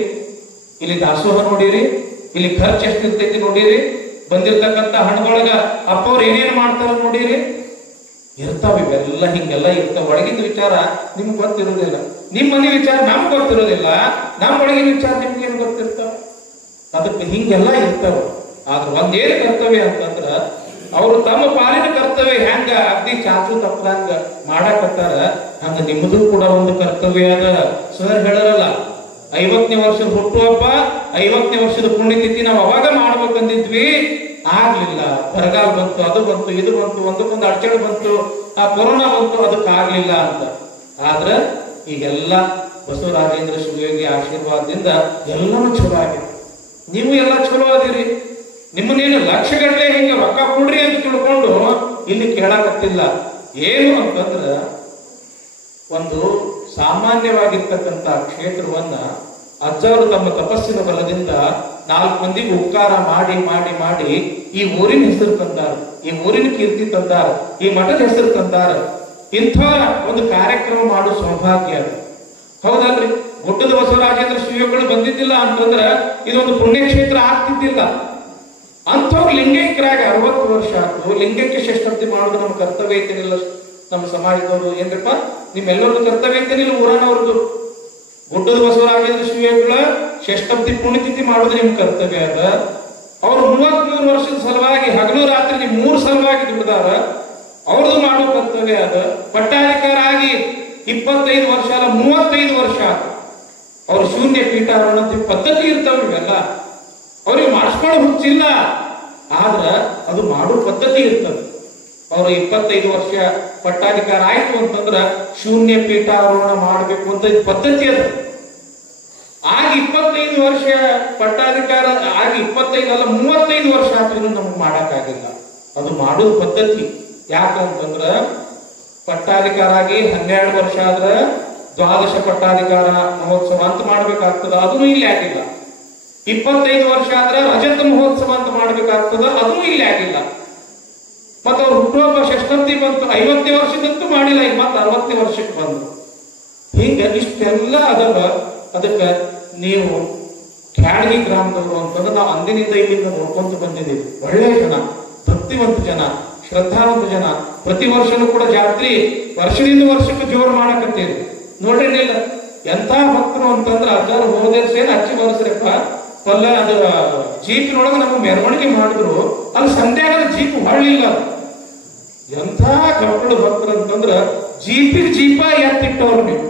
ಇಲ್ಲಿ ದಾಸೋಹ ನೋಡಿರಿ, ಇಲ್ಲಿ ಖರ್ಚು ಎಷ್ಟು ಇರ್ತೈತಿ ನೋಡಿರಿ, ಬಂದಿರ್ತಕ್ಕಂಥ ಹಣದೊಳಗ ಅಪ್ಪವ್ರು ಏನೇನು ಮಾಡ್ತಾರ ನೋಡಿರಿ. ಇರ್ತಾವ ಇವೆಲ್ಲ, ಹಿಂಗೆಲ್ಲ ಇರ್ತಾವ. ಒಳಗಿನ ವಿಚಾರ ನಿಮ್ಗೆ ಗೊತ್ತಿರೋದಿಲ್ಲ, ನಿಮ್ಮ ಮನೆ ವಿಚಾರ ನಮ್ಗೆ ಗೊತ್ತಿರೋದಿಲ್ಲ, ನಮ್ಮ ಒಳಗಿನ ವಿಚಾರ ನಿಮ್ಗೆ ಏನ್ ಗೊತ್ತಿರ್ತಾವ. ಅದಕ್ಕೆ ಹಿಂಗೆಲ್ಲ ಇರ್ತಾವ. ಆದ್ರೆ ಒಂದೇನು ಕರ್ತವ್ಯ ಅಂತಂದ್ರ ಅವರು ತಮ್ಮ ಪಾಲಿನ ಕರ್ತವ್ಯ ಹೆಂಗ ಅಗ್ದಿ ಚಾಚು ತಪ್ಪದಂಗ ಮಾಡಾಕತ್ತಾರ, ಹಂಗ ನಿಮ್ಮದು ಕೂಡ ಒಂದು ಕರ್ತವ್ಯ ಅದ. ಸರ್ ಹೇಳರಲ್ಲ, 50ನೇ ವರ್ಷದ ಹುಟ್ಟುಹಬ್ಬ, 50ನೇ ವರ್ಷದ ಪುಣ್ಯತಿಥಿ ನಾವು ಅವಾಗ ಮಾಡ್ಬೇಕಂದಿದ್ವಿ, ಆಗ್ಲಿಲ್ಲ. ಬರಗಾಲ ಬಂತು, ಅದು ಬಂತು, ಇದು ಬಂತು, ಒಂದಕ್ಕೊಂದು ಅಡಚಣೆ ಬಂತು, ಆ ಕೊರೋನಾ ಬಂತು, ಅದಕ್ಕಾಗ್ಲಿಲ್ಲ ಅಂತ. ಆದ್ರ ಈಗೆಲ್ಲ ಬಸವರಾಜೇಂದ್ರ ಶಿವಯೋಗಿ ಆಶೀರ್ವಾದದಿಂದ ಎಲ್ಲನೂ ಚಲೋ ಆಗಿದೆ. ನೀವು ಎಲ್ಲ ಚಲೋ ಅದಿರಿ. ನಿಮ್ಮನ್ನೇನು ಲಕ್ಷಗಟ್ಟಲೆ ಹಿಂಗೆ ರೊಕ್ಕ ಕೊಡ್ರಿ ಅಂತ ತಿಳ್ಕೊಂಡು ಇಲ್ಲಿ ಕೇಳಾಕತ್ತಿಲ್ಲ. ಏನು ಅಂತಂದ್ರ ಒಂದು ಸಾಮಾನ್ಯವಾಗಿರ್ತಕ್ಕಂಥ ಕ್ಷೇತ್ರವನ್ನ ಅಜ್ಜವರು ತಮ್ಮ ತಪಸ್ಸಿನ ಬಲದಿಂದ 4 ಮಂದಿಗೆ ಉಪಕಾರ ಮಾಡಿ ಮಾಡಿ ಮಾಡಿ ಈ ಊರಿನ ಹೆಸರು ತಂದಾರ, ಈ ಊರಿನ ಕೀರ್ತಿ ತಂದಾರ, ಈ ಮಠದ ಹೆಸರು ತಂದಾರ. ಇಂಥ ಒಂದು ಕಾರ್ಯಕ್ರಮ ಮಾಡೋ ಸೌಭಾಗ್ಯ ಹೌದಲ್ರಿ. ಗುಡ್ಡದ ಬಸವರಾಜೇಂದ್ರ ಶಿವಯೋಗಿಗಳು ಬಂದಿದ್ದಿಲ್ಲ ಅಂತಂದ್ರ ಇದೊಂದು ಪುಣ್ಯಕ್ಷೇತ್ರ ಆಗ್ತಿದ್ದಿಲ್ಲ. ಅಂಥವ್ರು ಲಿಂಗೈಕ್ಯರಾಗಿ 60 ವರ್ಷ ಆಯ್ತು. ಲಿಂಗೈಕ್ಯ ಷಷ್ಠಿ ಮಾಡೋದು ನಮ್ಮ ಕರ್ತವ್ಯ ಐತೇನಿಲ್ಲ ನಮ್ಮ ಸಮಾಜದವರು ಏನ್ರಪ್ಪ ನಿಮ್ಮೆಲ್ಲರದ್ದು ಕರ್ತವ್ಯ ಅಂತ ನೀವು ಊರನವ್ರದ್ದು ಗುಡ್ಡದ ಬಸವರಾಜೇಂದ್ರ ಶಿವಗಳ ಷಷ್ಠಬ್ದಿ ಪುಣ್ಯತಿಥಿ ಮಾಡೋದು ನಿಮ್ ಕರ್ತವ್ಯ ಅದ. ಅವ್ರು 33 ವರ್ಷದ ಸಲುವಾಗಿ ಹಗಲು ರಾತ್ರಿ ನಿಮ್ 3 ಸಲುವಾಗಿ ದುಡ್ದಾರ, ಅವ್ರದ್ದು ಮಾಡೋ ಕರ್ತವ್ಯ ಅದ. ಪಟ್ಟಾಧಿಕಾರ ಆಗಿ 25 ವರ್ಷ ಅಲ್ಲ 35 ವರ್ಷ ಅವ್ರ ಶೂನ್ಯ ಪೀಠಾರೋಹಣ ಪದ್ಧತಿ ಇರ್ತಾವ. ಇವೆಲ್ಲ ಅವ್ರಿಗೆ ಮಾಡಿಸ್ಕೊಳ್ಳೋ ಹುಚ್ಚಿಲ್ಲ, ಆದ್ರ ಅದು ಮಾಡೋ ಪದ್ಧತಿ ಇರ್ತದೆ. ಅವರು 25 ವರ್ಷ ಪಟ್ಟಾಧಿಕಾರ ಆಯ್ತು ಅಂತಂದ್ರ ಶೂನ್ಯ ಪೀಠಾರೋಹಣ ಮಾಡ್ಬೇಕು ಅಂತ ಪದ್ಧತಿ ಅದ. ಆಗ 25 ವರ್ಷ ಪಟ್ಟಾಧಿಕಾರ ಆಗಿ 25 ಅಲ್ಲ 35 ವರ್ಷ ಆದ್ರೂ ನಮಗ್ ಮಾಡಕ್ಕಾಗಿಲ್ಲ. ಅದು ಮಾಡೋದು ಪದ್ಧತಿ. ಯಾಕಂತಂದ್ರ ಪಟ್ಟಾಧಿಕಾರ ಆಗಿ 12 ವರ್ಷ ಆದ್ರ ದ್ವಾದಶ ಪಟ್ಟಾಧಿಕಾರ ಮಹೋತ್ಸವ ಅಂತ ಮಾಡ್ಬೇಕಾಗ್ತದ, ಅದನ್ನು ಇಲ್ಲಿ ಆಗಿಲ್ಲ. 25 ವರ್ಷ ಆದ್ರ ರಜತ ಮಹೋತ್ಸವ ಅಂತ ಮಾಡ್ಬೇಕಾಗ್ತದ, ಅದನ್ನು ಇಲ್ಲಿ ಆಗಿಲ್ಲ. ಮತ್ತ ಅವ್ರು ಹುಟ್ಟುಹಬ್ಬ ಷಷ್ಠಬ್ದಿ ಬಂತು, 50ನೇ ವರ್ಷದಂತೂ ಮಾಡಿಲ್ಲ, ಮತ್ತ 60ನೇ ವರ್ಷಕ್ಕೆ ಬಂದ್ರು. ಹಿಂಗ ಇಷ್ಟೆಲ್ಲ ಅದವ. ಅದಕ್ಕ ನೀವು ಕ್ಯಾಡಗಿ ಗ್ರಾಮದವರು ಅಂತಂದ್ರೆ ನಾವು ಅಂದಿನಿಂದ ಇಲ್ಲಿಂದ ನೋಡ್ಕೊಂತ ಬಂದಿದ್ದೀವಿ. ಒಳ್ಳೆ ಜನ, ಭಕ್ತಿವಂತ ಜನ, ಶ್ರದ್ಧಾವಂತ ಜನ. ಪ್ರತಿ ವರ್ಷನೂ ಕೂಡ ಜಾತ್ರೆ ವರ್ಷದಿಂದ ವರ್ಷಕ್ಕೆ ಜೋರು ಮಾಡಕತ್ತೀರಿ. ನೋಡ್ರಿ ಇಲ್ಲ ಎಂತ ಭಕ್ತರು ಅಂತಂದ್ರೆ ಅಜ್ಜಾರು ಹೋದೇರ್ಸೇನ ಹಚ್ಚಿ ಬರ್ಸ್ರಪ್ಪ ಪಲ್ಲ ಅದ ಜೀಪಿನೊಳಗೆ ನಮ್ಗೆ ಮೆರವಣಿಗೆ ಮಾಡಿದ್ರು, ಅಲ್ಲಿ ಸಂಧ್ಯಾಗದ ಜೀಪ್ ಹೊಳ್ಳಿಲ್ಲ. ಎಂಥ ಕಪ್ಪಳು ಭಕ್ತರು ಅಂತಂದ್ರ ಜೀಪ ಎತ್ತಿಟ್ಟವ್ರು. ನೀವು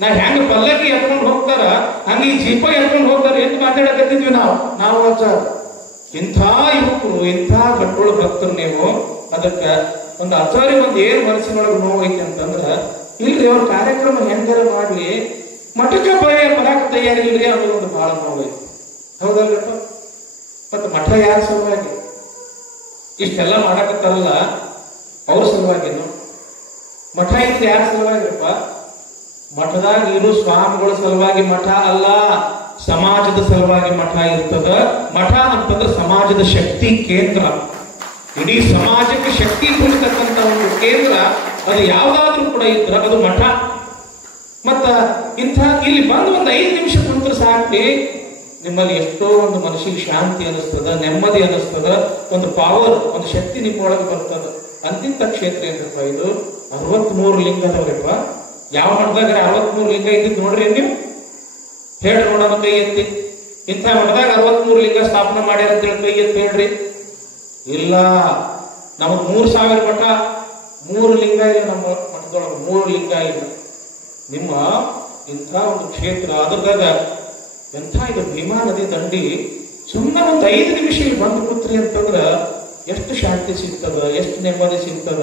ನಾ ಹೆಂಗ ಪಲ್ಲಕ್ಕಿ ಎತ್ಕೊಂಡು ಹೋಗ್ತಾರ ಹಂಗ ಈ ಜೀಪ ಎತ್ಕೊಂಡು ಹೋಗ್ತಾರ ಎಂದು ಮಾತಾಡಕತ್ತಿದ್ವಿ ನಾವು ಅಜ್ಜಾರ. ಇಂಥ ಯುವಕರು, ಇಂಥ ಕಟ್ಟುಳು ಭಕ್ತರು ನೀವು. ಅದಕ್ಕ ಒಂದು ಅಜ್ಜಾರಿಗೆ ಒಂದು ಏನ್ ಮನಸ್ಸಿನೊಳಗೆ ನೋವು ಐತಿ ಅಂತಂದ್ರ, ಇಲ್ರಿ ಅವ್ರ ಕಾರ್ಯಕ್ರಮ ಹೆಂಗಾರ ಮಾಡ್ಲಿ ಮಠಕ್ಕೆ ಬರಾಕ್ ತಯಾರಿಲ್ರಿ ಅನ್ನೋದು ಒಂದು ಬಹಳ ನೋವು ಐತಿ. ಹೌದಲ್ರಪ್ಪ? ಮತ್ತ ಮಠ ಯಾರ ಸಲುವಾಗಿ ಇಷ್ಟೆಲ್ಲ ಮಾಡಕತ್ತಾರಲ್ಲ ಅವ್ರ ಸಲುವಾಗಿನು. ಮಠ ಇದ್ರೆ ಯಾರ ಸಲುವಾಗಿರಪ್ಪ? ಮಠದಾಗ ಇರು ಸ್ವಾಮಿಗಳ ಸಲುವಾಗಿ ಮಠ ಅಲ್ಲ, ಸಮಾಜದ ಸಲುವಾಗಿ ಮಠ ಇರ್ತದ. ಮಠ ಅಂತಂದ್ರೆ ಸಮಾಜದ ಶಕ್ತಿ ಕೇಂದ್ರ. ಇಡೀ ಸಮಾಜಕ್ಕೆ ಶಕ್ತಿ ತುಂಬತಕ್ಕಂತ ಒಂದು ಕೇಂದ್ರ ಅದು ಯಾವ್ದಾದ್ರೂ ಕೂಡ ಇದ್ರ ಅದು ಮಠ. ಮತ್ತ ಇಂಥ ಇಲ್ಲಿ ಬಂದು ಒಂದು 5 ನಿಮಿಷ ಕುಂತ್ರೆ ಸಾಕ್ರಿ, ನಿಮ್ಮಲ್ಲಿ ಎಷ್ಟೋ ಒಂದು ಮನಸ್ಸಿಗೆ ಶಾಂತಿ ಅನಿಸ್ತದ, ನೆಮ್ಮದಿ ಅನಿಸ್ತದ, ಒಂದು ಪವರ್, ಒಂದು ಶಕ್ತಿ ನಿಮ್ಮೊಳಗೆ ಬರ್ತದ. ಅಂತಿಂತ ಕ್ಷೇತ್ರ ಏನ್ರಪ್ಪ ಇದು? 63 ಲಿಂಗ ಅದಾವ್ರಪ್ಪ. ಯಾವ ಮಠದಾಗ 63 ಲಿಂಗ ಇದ್ದಿದ್ದು ನೋಡ್ರಿ ನೀವು? ಹೇಳ್ರಿ ನೋಡೋಣ, ಕೈ ಎತ್ತಿ. ಇಂಥ ಮಠದಾಗ 63 ಲಿಂಗ ಸ್ಥಾಪನೆ ಮಾಡ್ಯಾರ ಅಂತೇಳಿ ಕೈ ಎತ್ತಿ ಹೇಳ್ರಿ. ಇಲ್ಲ, ನಮಗ್ 3000 ಮಠ, 3 ಲಿಂಗ ಇಲ್ಲ ನಮ್ಮ ಮಠದೊಳಗೆ, 3 ಲಿಂಗ ಇಲ್ಲ. ನಿಮ್ಮ ಇಂಥ ಒಂದು ಕ್ಷೇತ್ರ ಅದ್ರದಾಗ ಎಂಥ ಇದು ಭೀಮಾ ನದಿ ದಂಡಿ. ಸುಮ್ಮನೆ ಒಂದು 5 ನಿಮಿಷ ಇಲ್ಲಿ ಬಂದು ಕೂತ್ರಿ ಅಂತಂದ್ರ ಎಷ್ಟು ಶಾಂತಿ ಸಿಗ್ತದ, ಎಷ್ಟು ನೆಮ್ಮದಿ ಸಿಗ್ತದ.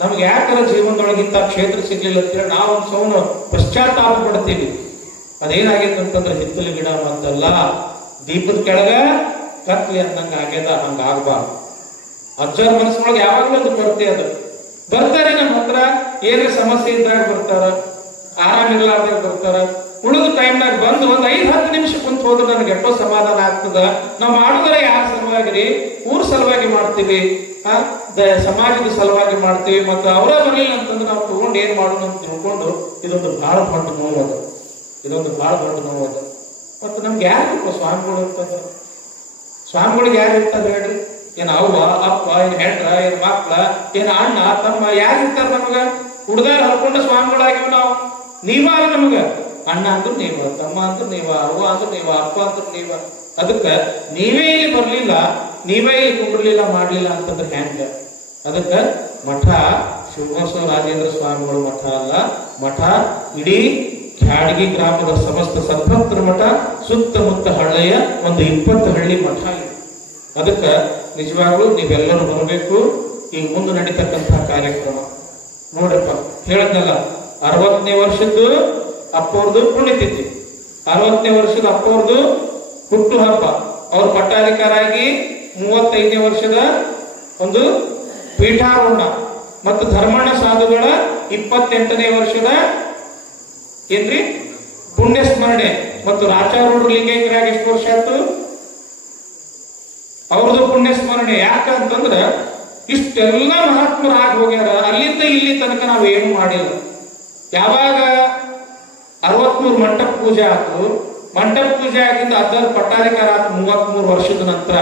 ನಮ್ಗೆ ಯಾಕರ ಜೀವನದೊಳಗಿಂತ ಕ್ಷೇತ್ರ ಸಿಗ್ಲಿಲ್ಲ ಅಂತೇಳಿ ನಾವು ಒಂದು ಸೌನ ಪಶ್ಚಾತ್ತಾಪ ಪಡ್ತೀವಿ. ಅದೇನಾಗೈತೆ ಅಂತಂದ್ರೆ ಹಿತ್ತಲು ಗಿಡ ಮತ್ತಲ್ಲ, ದೀಪದ ಕೆಳಗ ಕತ್ಲಿ ಅಂದಂಗ ಆಗ್ಯದ. ಹಂಗ ಆಗ್ಬಾರ್ದು. ಅಜ್ಜರ ಮನಸ್ಸಿನೊಳಗೆ ಯಾವಾಗ್ಲೂ ಒಂದು ಕೊರತೆ ಅದು. ಬರ್ತಾರೆ ನಮ್ಮ ಹತ್ರ, ಏನೇ ಸಮಸ್ಯೆ ಇದ್ದಾಗ ಬರ್ತಾರ, ಆರಾಮಿರ್ಲಾರ್ದಾಗ ಬರ್ತಾರ. ಉಳಿದ ಟೈಮ್ನಾಗ ಬಂದು ಒಂದು 5-10 ನಿಮಿಷ ಕುಂತ ಹೋದ್ರೆ ನನಗೆ ಎಷ್ಟೋ ಸಮಾಧಾನ ಆಗ್ತದ. ನಾವು ಮಾಡಿದ್ರೆ ಯಾರ ಸಲುವಾಗಿ? ಊರ ಸಲುವಾಗಿ ಮಾಡ್ತೀವಿ, ಸಮಾಜದ ಸಲುವಾಗಿ ಮಾಡ್ತೀವಿ. ಮತ್ತೆ ಅವರ ಬರಲಿಲ್ಲ ಅಂತಂದ್ರೆ ನಾವು ತಗೊಂಡು ಏನ್ ಮಾಡೋಣ ಅಂತ ತಿಳ್ಕೊಂಡು ಇದೊಂದು ಬಹಳ ದೊಡ್ಡ ನೋವು ಅದು. ಇದೊಂದು ಬಹಳ ದೊಡ್ಡ ನೋವು ಅದು. ಮತ್ತೆ ನಮ್ಗೆ ಯಾರು ಸ್ವಾಮಿಗಳು ಇರ್ತದ? ಸ್ವಾಮಿಗಳಿಗೆ ಯಾರು ಇರ್ತಾರೆ ಹೇಳ್ರಿ? ಏನ್ ಅವ್ವ, ಅಪ್ಪ, ಏನ್ ಹೆಂಡ್ರ, ಏನ್ ಮಕ್ಳ, ಏನ್ ಅಣ್ಣ, ತಮ್ಮ ಯಾರು ಇರ್ತಾರ ನಮಗ? ಹುಡ್ದಾರ ಹರ್ಕೊಂಡ ಸ್ವಾಮಿಗಳಾಗಿವ್ ನಾವು. ನೀವ ನಮಗ ಅಣ್ಣ ಅಂದ್ರು ನೀವ, ತಮ್ಮ ಅಂದ್ರು ನೀವ, ಅವ್ವ ಅಂದ್ರು ನೀವ, ಅಪ್ಪ ಅಂದ್ರು ನೀವ. ಅದಕ್ಕ ನೀವೇ ಇಲ್ಲಿ ಬರ್ಲಿಲ್ಲ, ನೀವೇ ಇಲ್ಲಿ ಕುಂಡ್ರಲಿಲ್ಲ, ಮಾಡ್ಲಿಲ್ಲ ಅಂತಂದ್ರೆ ಹೆಂಗ? ಅದಕ್ಕ ಮಠ ಶಿವಬಸವ ರಾಜೇಂದ್ರ ಸ್ವಾಮಿಗಳು ಮಠ ಅಲ್ಲ. ಮಠ ಇಡೀ ಕ್ಯಾಡಗಿ ಗ್ರಾಮದ ಸಮಸ್ತ ಸದ್ಭಕ್ತರ ಮಠ, ಸುತ್ತಮುತ್ತ ಹಳ್ಳಿಯ ಒಂದು 20 ಹಳ್ಳಿ ಮಠ ಇದೆ. ಅದಕ್ಕ ನಿಜವಾಗ್ಲೂ ನೀವೆಲ್ಲರೂ ಬರಬೇಕು. ಈಗ ಮುಂದೆ ನಡೀತಕ್ಕಂತಹ ಕಾರ್ಯಕ್ರಮ ನೋಡ್ರಪ್ಪ, ಹೇಳದ್ನಲ್ಲ, 60ನೇ ವರ್ಷದ್ದು ಅಪ್ಪವ್ರದ್ದು ಪುಣ್ಯತಿಥಿ, 60ನೇ ವರ್ಷದ ಅಪ್ಪವ್ರದ್ದು ಹುಟ್ಟು ಹಬ್ಬ, ಅವ್ರ ಪಟ್ಟಾಧಿಕಾರ ಆಗಿ 35ನೇ ವರ್ಷದ ಒಂದು ಪೀಠಾರೋಹಣ, ಮತ್ತು ಧರ್ಮಣ್ಣ ಸಾಧುಗಳ 28ನೇ ವರ್ಷದ ಏನ್ರಿ ಪುಣ್ಯ ಸ್ಮರಣೆ, ಮತ್ತು ರಾಚಾರೂಢ ಲಿಂಗೈಕ್ಯರಾಗಿ ಎಷ್ಟು ವರ್ಷ ಆಯ್ತು ಅವ್ರದ್ದು ಪುಣ್ಯ ಸ್ಮರಣೆ. ಯಾಕಂತಂದ್ರ ಇಷ್ಟೆಲ್ಲ ಮಹಾತ್ಮರು ಆಗಿ ಹೋಗ್ಯಾರ. ಅಲ್ಲಿಂದ ಇಲ್ಲಿ ತನಕ ನಾವು ಏನು ಮಾಡಿಲ್ಲ. ಯಾವಾಗ 63 ಮಂಟಪ ಪೂಜೆ ಆಯ್ತು, ಮಂಟಪ ಪೂಜೆ ಆಗಿಂದ ಅದರ ಪಟ್ಟಾಧಿಕಾರ ಆಯ್ತು 33 ವರ್ಷದ ನಂತರ.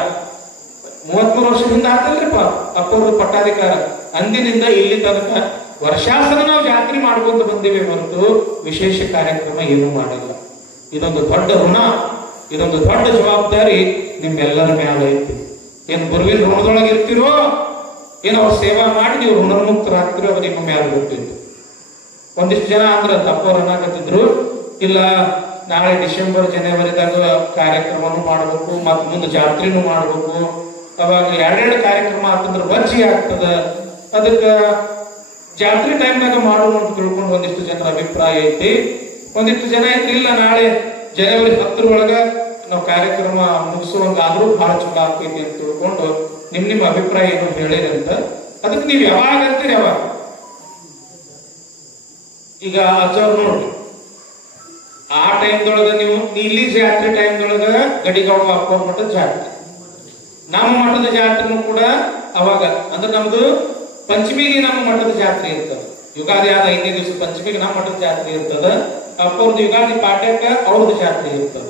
33 ವರ್ಷದಿಂದ ಆತಲ್ರಿಪ್ಪ ಅಪ್ಪವ್ರದ್ದು ಪಟ್ಟಾಧಿಕಾರ. ಅಂದಿನಿಂದ ಇಲ್ಲಿ ತನಕ ವರ್ಷಾಸನ ನಾವು ಜಾತ್ರೆ ಮಾಡ್ಕೊಂಡು ಬಂದಿವೆ ಹೊರತು ವಿಶೇಷ ಕಾರ್ಯಕ್ರಮ ಏನು ಮಾಡಿಲ್ಲ. ಇದೊಂದು ದೊಡ್ಡ ಋಣ, ಇದೊಂದು ದೊಡ್ಡ ಜವಾಬ್ದಾರಿ ನಿಮ್ಮೆಲ್ಲರ ಮೇಲೆ ಐತಿ. ಏನ್ ಗುರುವಿನ ಋಣದೊಳಗೆ ಇರ್ತಿರೋ, ಏನೋ ಅವ್ರ ಸೇವಾ ಮಾಡಿ ನೀವು ಋಣಮುಕ್ತರಾಗ್ತಿರೋ, ಅದು ನಿಮ್ಮ ಮೇಲೆ ಗೊತ್ತಿತ್ತು. ಒಂದಿಷ್ಟು ಜನ ಅಂದ್ರೆ ತಪ್ಪವ್ರು ಅನ್ನಕತ್ತಿದ್ರು, ಇಲ್ಲ ನಾಳೆ ಡಿಸೆಂಬರ್ ಜನವರಿದಾಗ ಕಾರ್ಯಕ್ರಮನೂ ಮಾಡ್ಬೇಕು, ಮತ್ ಮುಂದೆ ಜಾತ್ರೆನೂ ಮಾಡ್ಬೇಕು, ಅವಾಗ ಎರಡೆರಡು ಕಾರ್ಯಕ್ರಮ ಆತಂದ್ರೆ ಬಜ್ಜಿ ಆಗ್ತದ, ಅದಕ್ಕ ಜಾತ್ರೆ ಟೈಮ್ನಾಗ ಮಾಡೋಣ ಅಂತ ತಿಳ್ಕೊಂಡು ಒಂದಿಷ್ಟು ಜನರ ಅಭಿಪ್ರಾಯ ಐತಿ. ಒಂದಿಷ್ಟು ಜನ ಐತಿ ಇಲ್ಲ ನಾಳೆ ಜನವರಿ 10 ನಾವು ಕಾರ್ಯಕ್ರಮ ಮುಗಿಸುವಂಗಾದ್ರೂ ಬಹಳ ಚಲೋ ಆಗ್ತೈತಿ ಅಂತ ತಿಳ್ಕೊಂಡು ನಿಮ್ಮ ಅಭಿಪ್ರಾಯ ಏನು ಹೇಳಿರಂತ. ಅದಕ್ಕೆ ನೀವು ಯಾವಾಗ ಅಂತೀರಿ ಯಾವಾಗ? ಈಗ ಅಜ್ಜವ್ರು ನೋಡ್ರಿ, ಆ ಟೈಮ್ದೊಳಗ ನೀವು ಇಲ್ಲಿ ಜಾತ್ರೆ ಟೈಮ್ದೊಳಗ ಗಡಿಗಾವ ಅಪ್ಪವ್ರ ಮಠದ ಜಾತ್ರೆ, ನಮ್ಮ ಮಠದ ಜಾತ್ರೆನೂ ಕೂಡ ಅವಾಗ ಅಂದ್ರೆ ನಮ್ದು ಪಂಚಮಿಗೆ ನಮ್ಮ ಮಠದ ಜಾತ್ರೆ ಇರ್ತದ. ಯುಗಾದಿ ಆದ 5ನೇ ದಿವಸ ಪಂಚಮಿಗೆ ನಮ್ಮ ಮಠದ ಜಾತ್ರೆ ಇರ್ತದ, ಅಪ್ಪವ್ರದ್ದು ಯುಗಾದಿ ಪಾಠ್ಯಕ್ಕ ಅವ್ರದ್ದು ಜಾತ್ರೆ ಇರ್ತದ.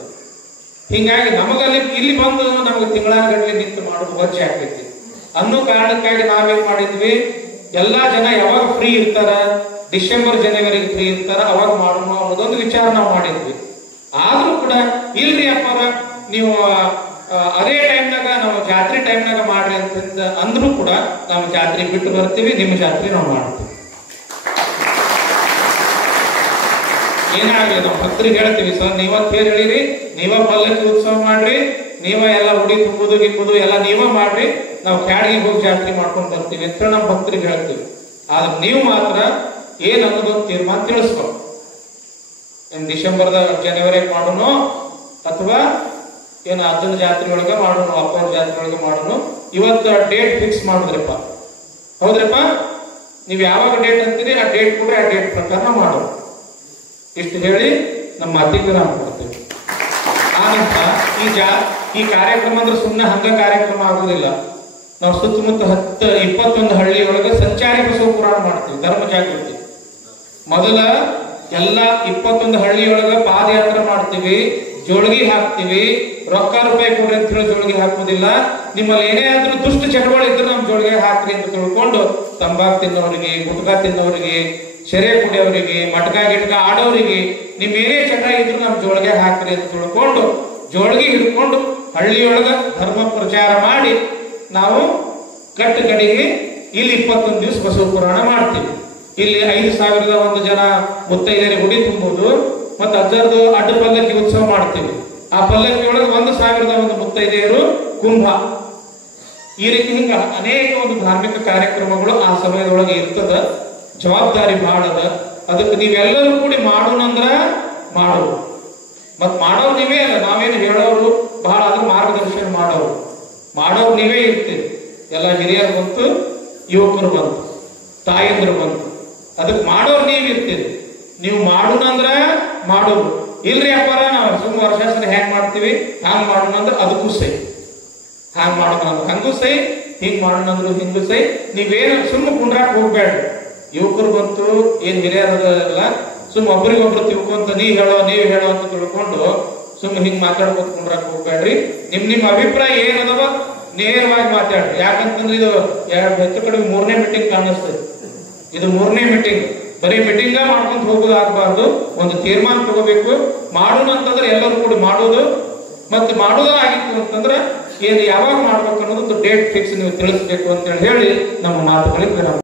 ಹಿಂಗಾಗಿ ನಮಗಲ್ಲಿ ಇಲ್ಲಿ ಬಂದು ನಮಗೆ ತಿಂಗಳಾನುಗಟ್ಲೆ ನಿಂತು ಮಾಡೋದು ವಜ್ಜೆ ಆಗ್ತೈತಿ ಅನ್ನೋ ಕಾರಣಕ್ಕಾಗಿ ನಾವೇನ್ ಮಾಡಿದ್ವಿ, ಎಲ್ಲಾ ಜನ ಯಾವಾಗ ಫ್ರೀ ಇರ್ತಾರ, ಡಿಸೆಂಬರ್ ಜನವರಿಗೆ ಫ್ರೀ ಇರ್ತಾರ, ಅವಾಗ ಮಾಡೋಣ ಅನ್ನೋದೊಂದು ವಿಚಾರ ನಾವು ಮಾಡಿದ್ವಿ. ಆದ್ರೂ ಕೂಡ ಇಲ್ರಿ ಅಪ್ಪ ನೀವು ಅದೇ ಟೈಮ್ನಾಗ ನಾವು ಜಾತ್ರೆ ಟೈಮ್ನಾಗ ಮಾಡ್ರಿ ಅಂತ ಅಂದ್ರೂ ಕೂಡ ನಾವು ಜಾತ್ರೆ ಬಿಟ್ಟು ಬರ್ತೀವಿ, ನಿಮ್ಮ ಜಾತ್ರೆ ನಾವು ಮಾಡ್ತೀವಿ. ಏನಾಗ್ಲಿ ನಾವು ಭಕ್ತರಿಗೆ ಹೇಳ್ತೀವಿ, ಸರ್ ನೀವ ತೇರ್ ಹೇಳಿರಿ, ನೀವ ಪಲ್ಲಕ್ಕಿ ಉತ್ಸವ ಮಾಡ್ರಿ, ನೀವ ಎಲ್ಲ ಉಡಿ ತುಂಬುದು ಗಿಂಬುದು ಎಲ್ಲ ನೀವ ಮಾಡ್ರಿ, ನಾವು ಕ್ಯಾಡಿಗೆ ಹೋಗಿ ಜಾತ್ರೆ ಮಾಡ್ಕೊಂಡು ಬರ್ತೀವಿ ಅಂತ ನಮ್ಮ ಭಕ್ತರಿಗೆ ಹೇಳ್ತೀವಿ. ಆದ್ರೆ ನೀವು ಮಾತ್ರ ಏನ್ ಅನ್ನೋದೊಂದು ತೀರ್ಮಾನ ತಿಳಿಸ್ಕೊ. ಡಿಸೆಂಬರ್ದ ಜನವರಿ ಮಾಡೋಣ ಅಥವಾ ಏನು ಅಜ್ಜನ ಜಾತ್ರೆ ಒಳಗೆ ಮಾಡೋಣ, ಅಪ್ಪವ್ರ ಜಾತ್ರೆ ಒಳಗೆ ಮಾಡೋಣ, ಇವತ್ತು ಡೇಟ್ ಫಿಕ್ಸ್ ಮಾಡುದ್ರಪ್ಪ. ಹೌದ್ರಪ್ಪ, ನೀವು ಯಾವಾಗ ಡೇಟ್ ಅಂತೀರಿ ಆ ಡೇಟ್ ಕೊಡ್ರಿ, ಆ ಡೇಟ್ ಪ್ರಕಾರ ಮಾಡೋಣ. ಇಷ್ಟು ಹೇಳಿ ನಮ್ಮ ಮಾತಿಗೆ ನಾವು ಕೊಡ್ತೇವೆ. ಆನಂತರ ಈ ಕಾರ್ಯಕ್ರಮ ಅಂದ್ರೆ ಸುಮ್ಮನೆ ಹಂಗ ಕಾರ್ಯಕ್ರಮ ಆಗುದಿಲ್ಲ. ನಾವು ಸುತ್ತಮುತ್ತ 21 ಹಳ್ಳಿಯೊಳಗೆ ಸಂಚಾರಿ ಬಸವ ಪುರಾಣ ಮಾಡ್ತೀವಿ, ಧರ್ಮ ಜಾಗೃತಿ. ಮೊದಲ ಎಲ್ಲ 21 ಹಳ್ಳಿಯೊಳಗ ಪಾದಯಾತ್ರೆ ಮಾಡ್ತೀವಿ, ಜೋಳಿಗೆ ಹಾಕ್ತಿವಿ, ರೊಕ್ಕ ರೂಪಾಯಿ ಕೊಡ್ರಿ ಅಂತ ಹೇಳಿ ಜೋಳಿಗೆ ಹಾಕುವುದಿಲ್ಲ. ನಿಮ್ಮಲ್ಲಿ ಏನೇ ಆದ್ರೂ ದುಷ್ಟ ಚಟಗಳು ಇದ್ರೆ ನಮ್ ಜೋಳಿಗೆ ಹಾಕ್ರಿ ಅಂತ ತಿಳ್ಕೊಂಡು ತಂಬಾಕು ತಿನ್ನೋರಿಗೆ, ಗುಟ್ಕಾ ತಿನ್ನೋರಿಗೆ, ಶೆರೆ ಕುಡಿಯೋರಿಗೆ, ಮಟ್ಕ ಗಿಟ್ಕ ಆಡೋರಿಗೆ ನಿಮ್ ಏನೇ ಚಟ ಇದ್ರು ನಮ್ ಜೋಳಿಗೆ ಹಾಕ್ರಿ ಅಂತ ತಿಳ್ಕೊಂಡು ಜೋಳಿಗೆ ಹಿಡ್ಕೊಂಡು ಹಳ್ಳಿಯೊಳಗ ಧರ್ಮ ಪ್ರಚಾರ ಮಾಡಿ ನಾವು ಕಡೆಗೆ ಇಲ್ಲಿ 21 ದಿವಸ ಬಸವ ಪುರಾಣ ಮಾಡ್ತೀವಿ. ಇಲ್ಲಿ 5,001 ಜನ ಮುತ್ತೈದರಿಗೆ ಗುಡಿ ತುಂಬುದು, ಮತ್ತೆ ಅಜ್ಜರದು ಅಡ್ಡ ಪಲ್ಲಕ್ಕಿ ಉತ್ಸವ ಮಾಡ್ತೀವಿ. ಆ ಪಲ್ಲಕ್ಕಿ ಒಳಗೆ 1,001 ಮುತ್ತೈದೆಯರು ಕುಂಭ. ಈ ರೀತಿ ಹಿಂಗ ಅನೇಕ ಒಂದು ಧಾರ್ಮಿಕ ಕಾರ್ಯಕ್ರಮಗಳು ಆ ಸಮಯದೊಳಗೆ ಇರ್ತದ. ಜವಾಬ್ದಾರಿ ಬಹಳ ಅದ. ಅದಕ್ಕೆ ನೀವೆಲ್ಲರೂ ಕೂಡಿ ಮಾಡೋಣಂದ್ರ ಮಾಡೋರು, ಮತ್ ಮಾಡೋರು ನೀವೇ ಅಲ್ಲ, ನಾವೇನು ಹೇಳೋರು ಬಹಳ ಅದ್ರ ಮಾರ್ಗದರ್ಶನ ಮಾಡೋರು ನೀವೇ ಇರ್ತೀರಿ. ಎಲ್ಲ ಹಿರಿಯರು ಬಂತು, ಯುವಕರು ಬಂತು, ತಾಯಂದ್ರು ಬಂತು, ಅದಕ್ಕೆ ಮಾಡೋರು ನೀವ್ ಇರ್ತೀರಿ. ನೀವು ಮಾಡೋಣಂದ್ರ ಮಾಡೋರು. ಇಲ್ರಿ ಅಪ್ಪಾರ ನಾವು ಸುಮ್ಮ ವರ್ಷಾಸನ ಹೆಂಗ್ ಮಾಡ್ತೀವಿ ಹಂಗ್ ಮಾಡೋಣ ಅಂದ್ರೆ ಅದಕ್ಕೂ ಸೈ, ಹಂಗ್ ಮಾಡೋಣ ಅಂದ್ರೆ ಹಂಗೂ ಸೈ, ಹಿಂಗ್ ಮಾಡೋಣ ಅಂದ್ರು ಹಿಂಗೂ ಸೈ. ನೀವೇನು ಸುಮ್ಮ ಕುಂಡ್ರಾಕ್ ಹೋಗ್ಬೇಡ್ರಿ. ಯುವಕರು ಬಂತು, ಏನ್ ಹಿರಿಯರಲ್ಲ, ಸುಮ್ಮ ಒಬ್ರಿಗೊಬ್ರು ತಿಳ್ಕೊಂತ ನೀವ್ ಹೇಳೋ ಅಂತ ತಿಳ್ಕೊಂಡು ಸುಮ್ಮ ಹಿಂಗ್ ಮಾತಾಡ್ಕೊತ ಕುಂಡ್ರಾಕ್ ಹೋಗ್ಬೇಡ್ರಿ. ನಿಮ್ ಅಭಿಪ್ರಾಯ ಏನದವ ನೇರವಾಗಿ ಮಾತಾಡ್ರಿ. ಯಾಕಂತಂದ್ರೆ ಇದು ಹೆಚ್ಚು ಕಡಿಮೆ 3ನೇ ಮೀಟಿಂಗ್ ಕಾಣಿಸ್ತದೆ. ಇದು 3ನೇ ಮೀಟಿಂಗ್. ಬರೀ ಮೀಟಿಂಗ ಮಾಡ್ಕೊಂಡು ಹೋಗೋದಾಗಬಾರ್ದು, ಒಂದು ತೀರ್ಮಾನ ತಗೋಬೇಕು. ಮಾಡೋಣ ಅಂತಂದ್ರೆ ಎಲ್ಲರೂ ಕೂಡ ಮಾಡೋದು, ಮತ್ತೆ ಮಾಡೋದಾಗಿತ್ತು ಅಂತಂದ್ರೆ ಏನು ಯಾವಾಗ ಮಾಡ್ಬೇಕು ಅನ್ನೋದೊಂದು ಡೇಟ್ ಫಿಕ್ಸ್ ನೀವು ತಿಳಿಸ್ಬೇಕು ಅಂತ ಹೇಳಿ ನಮ್ಮ ಮಾತುಗಳಿಗೆ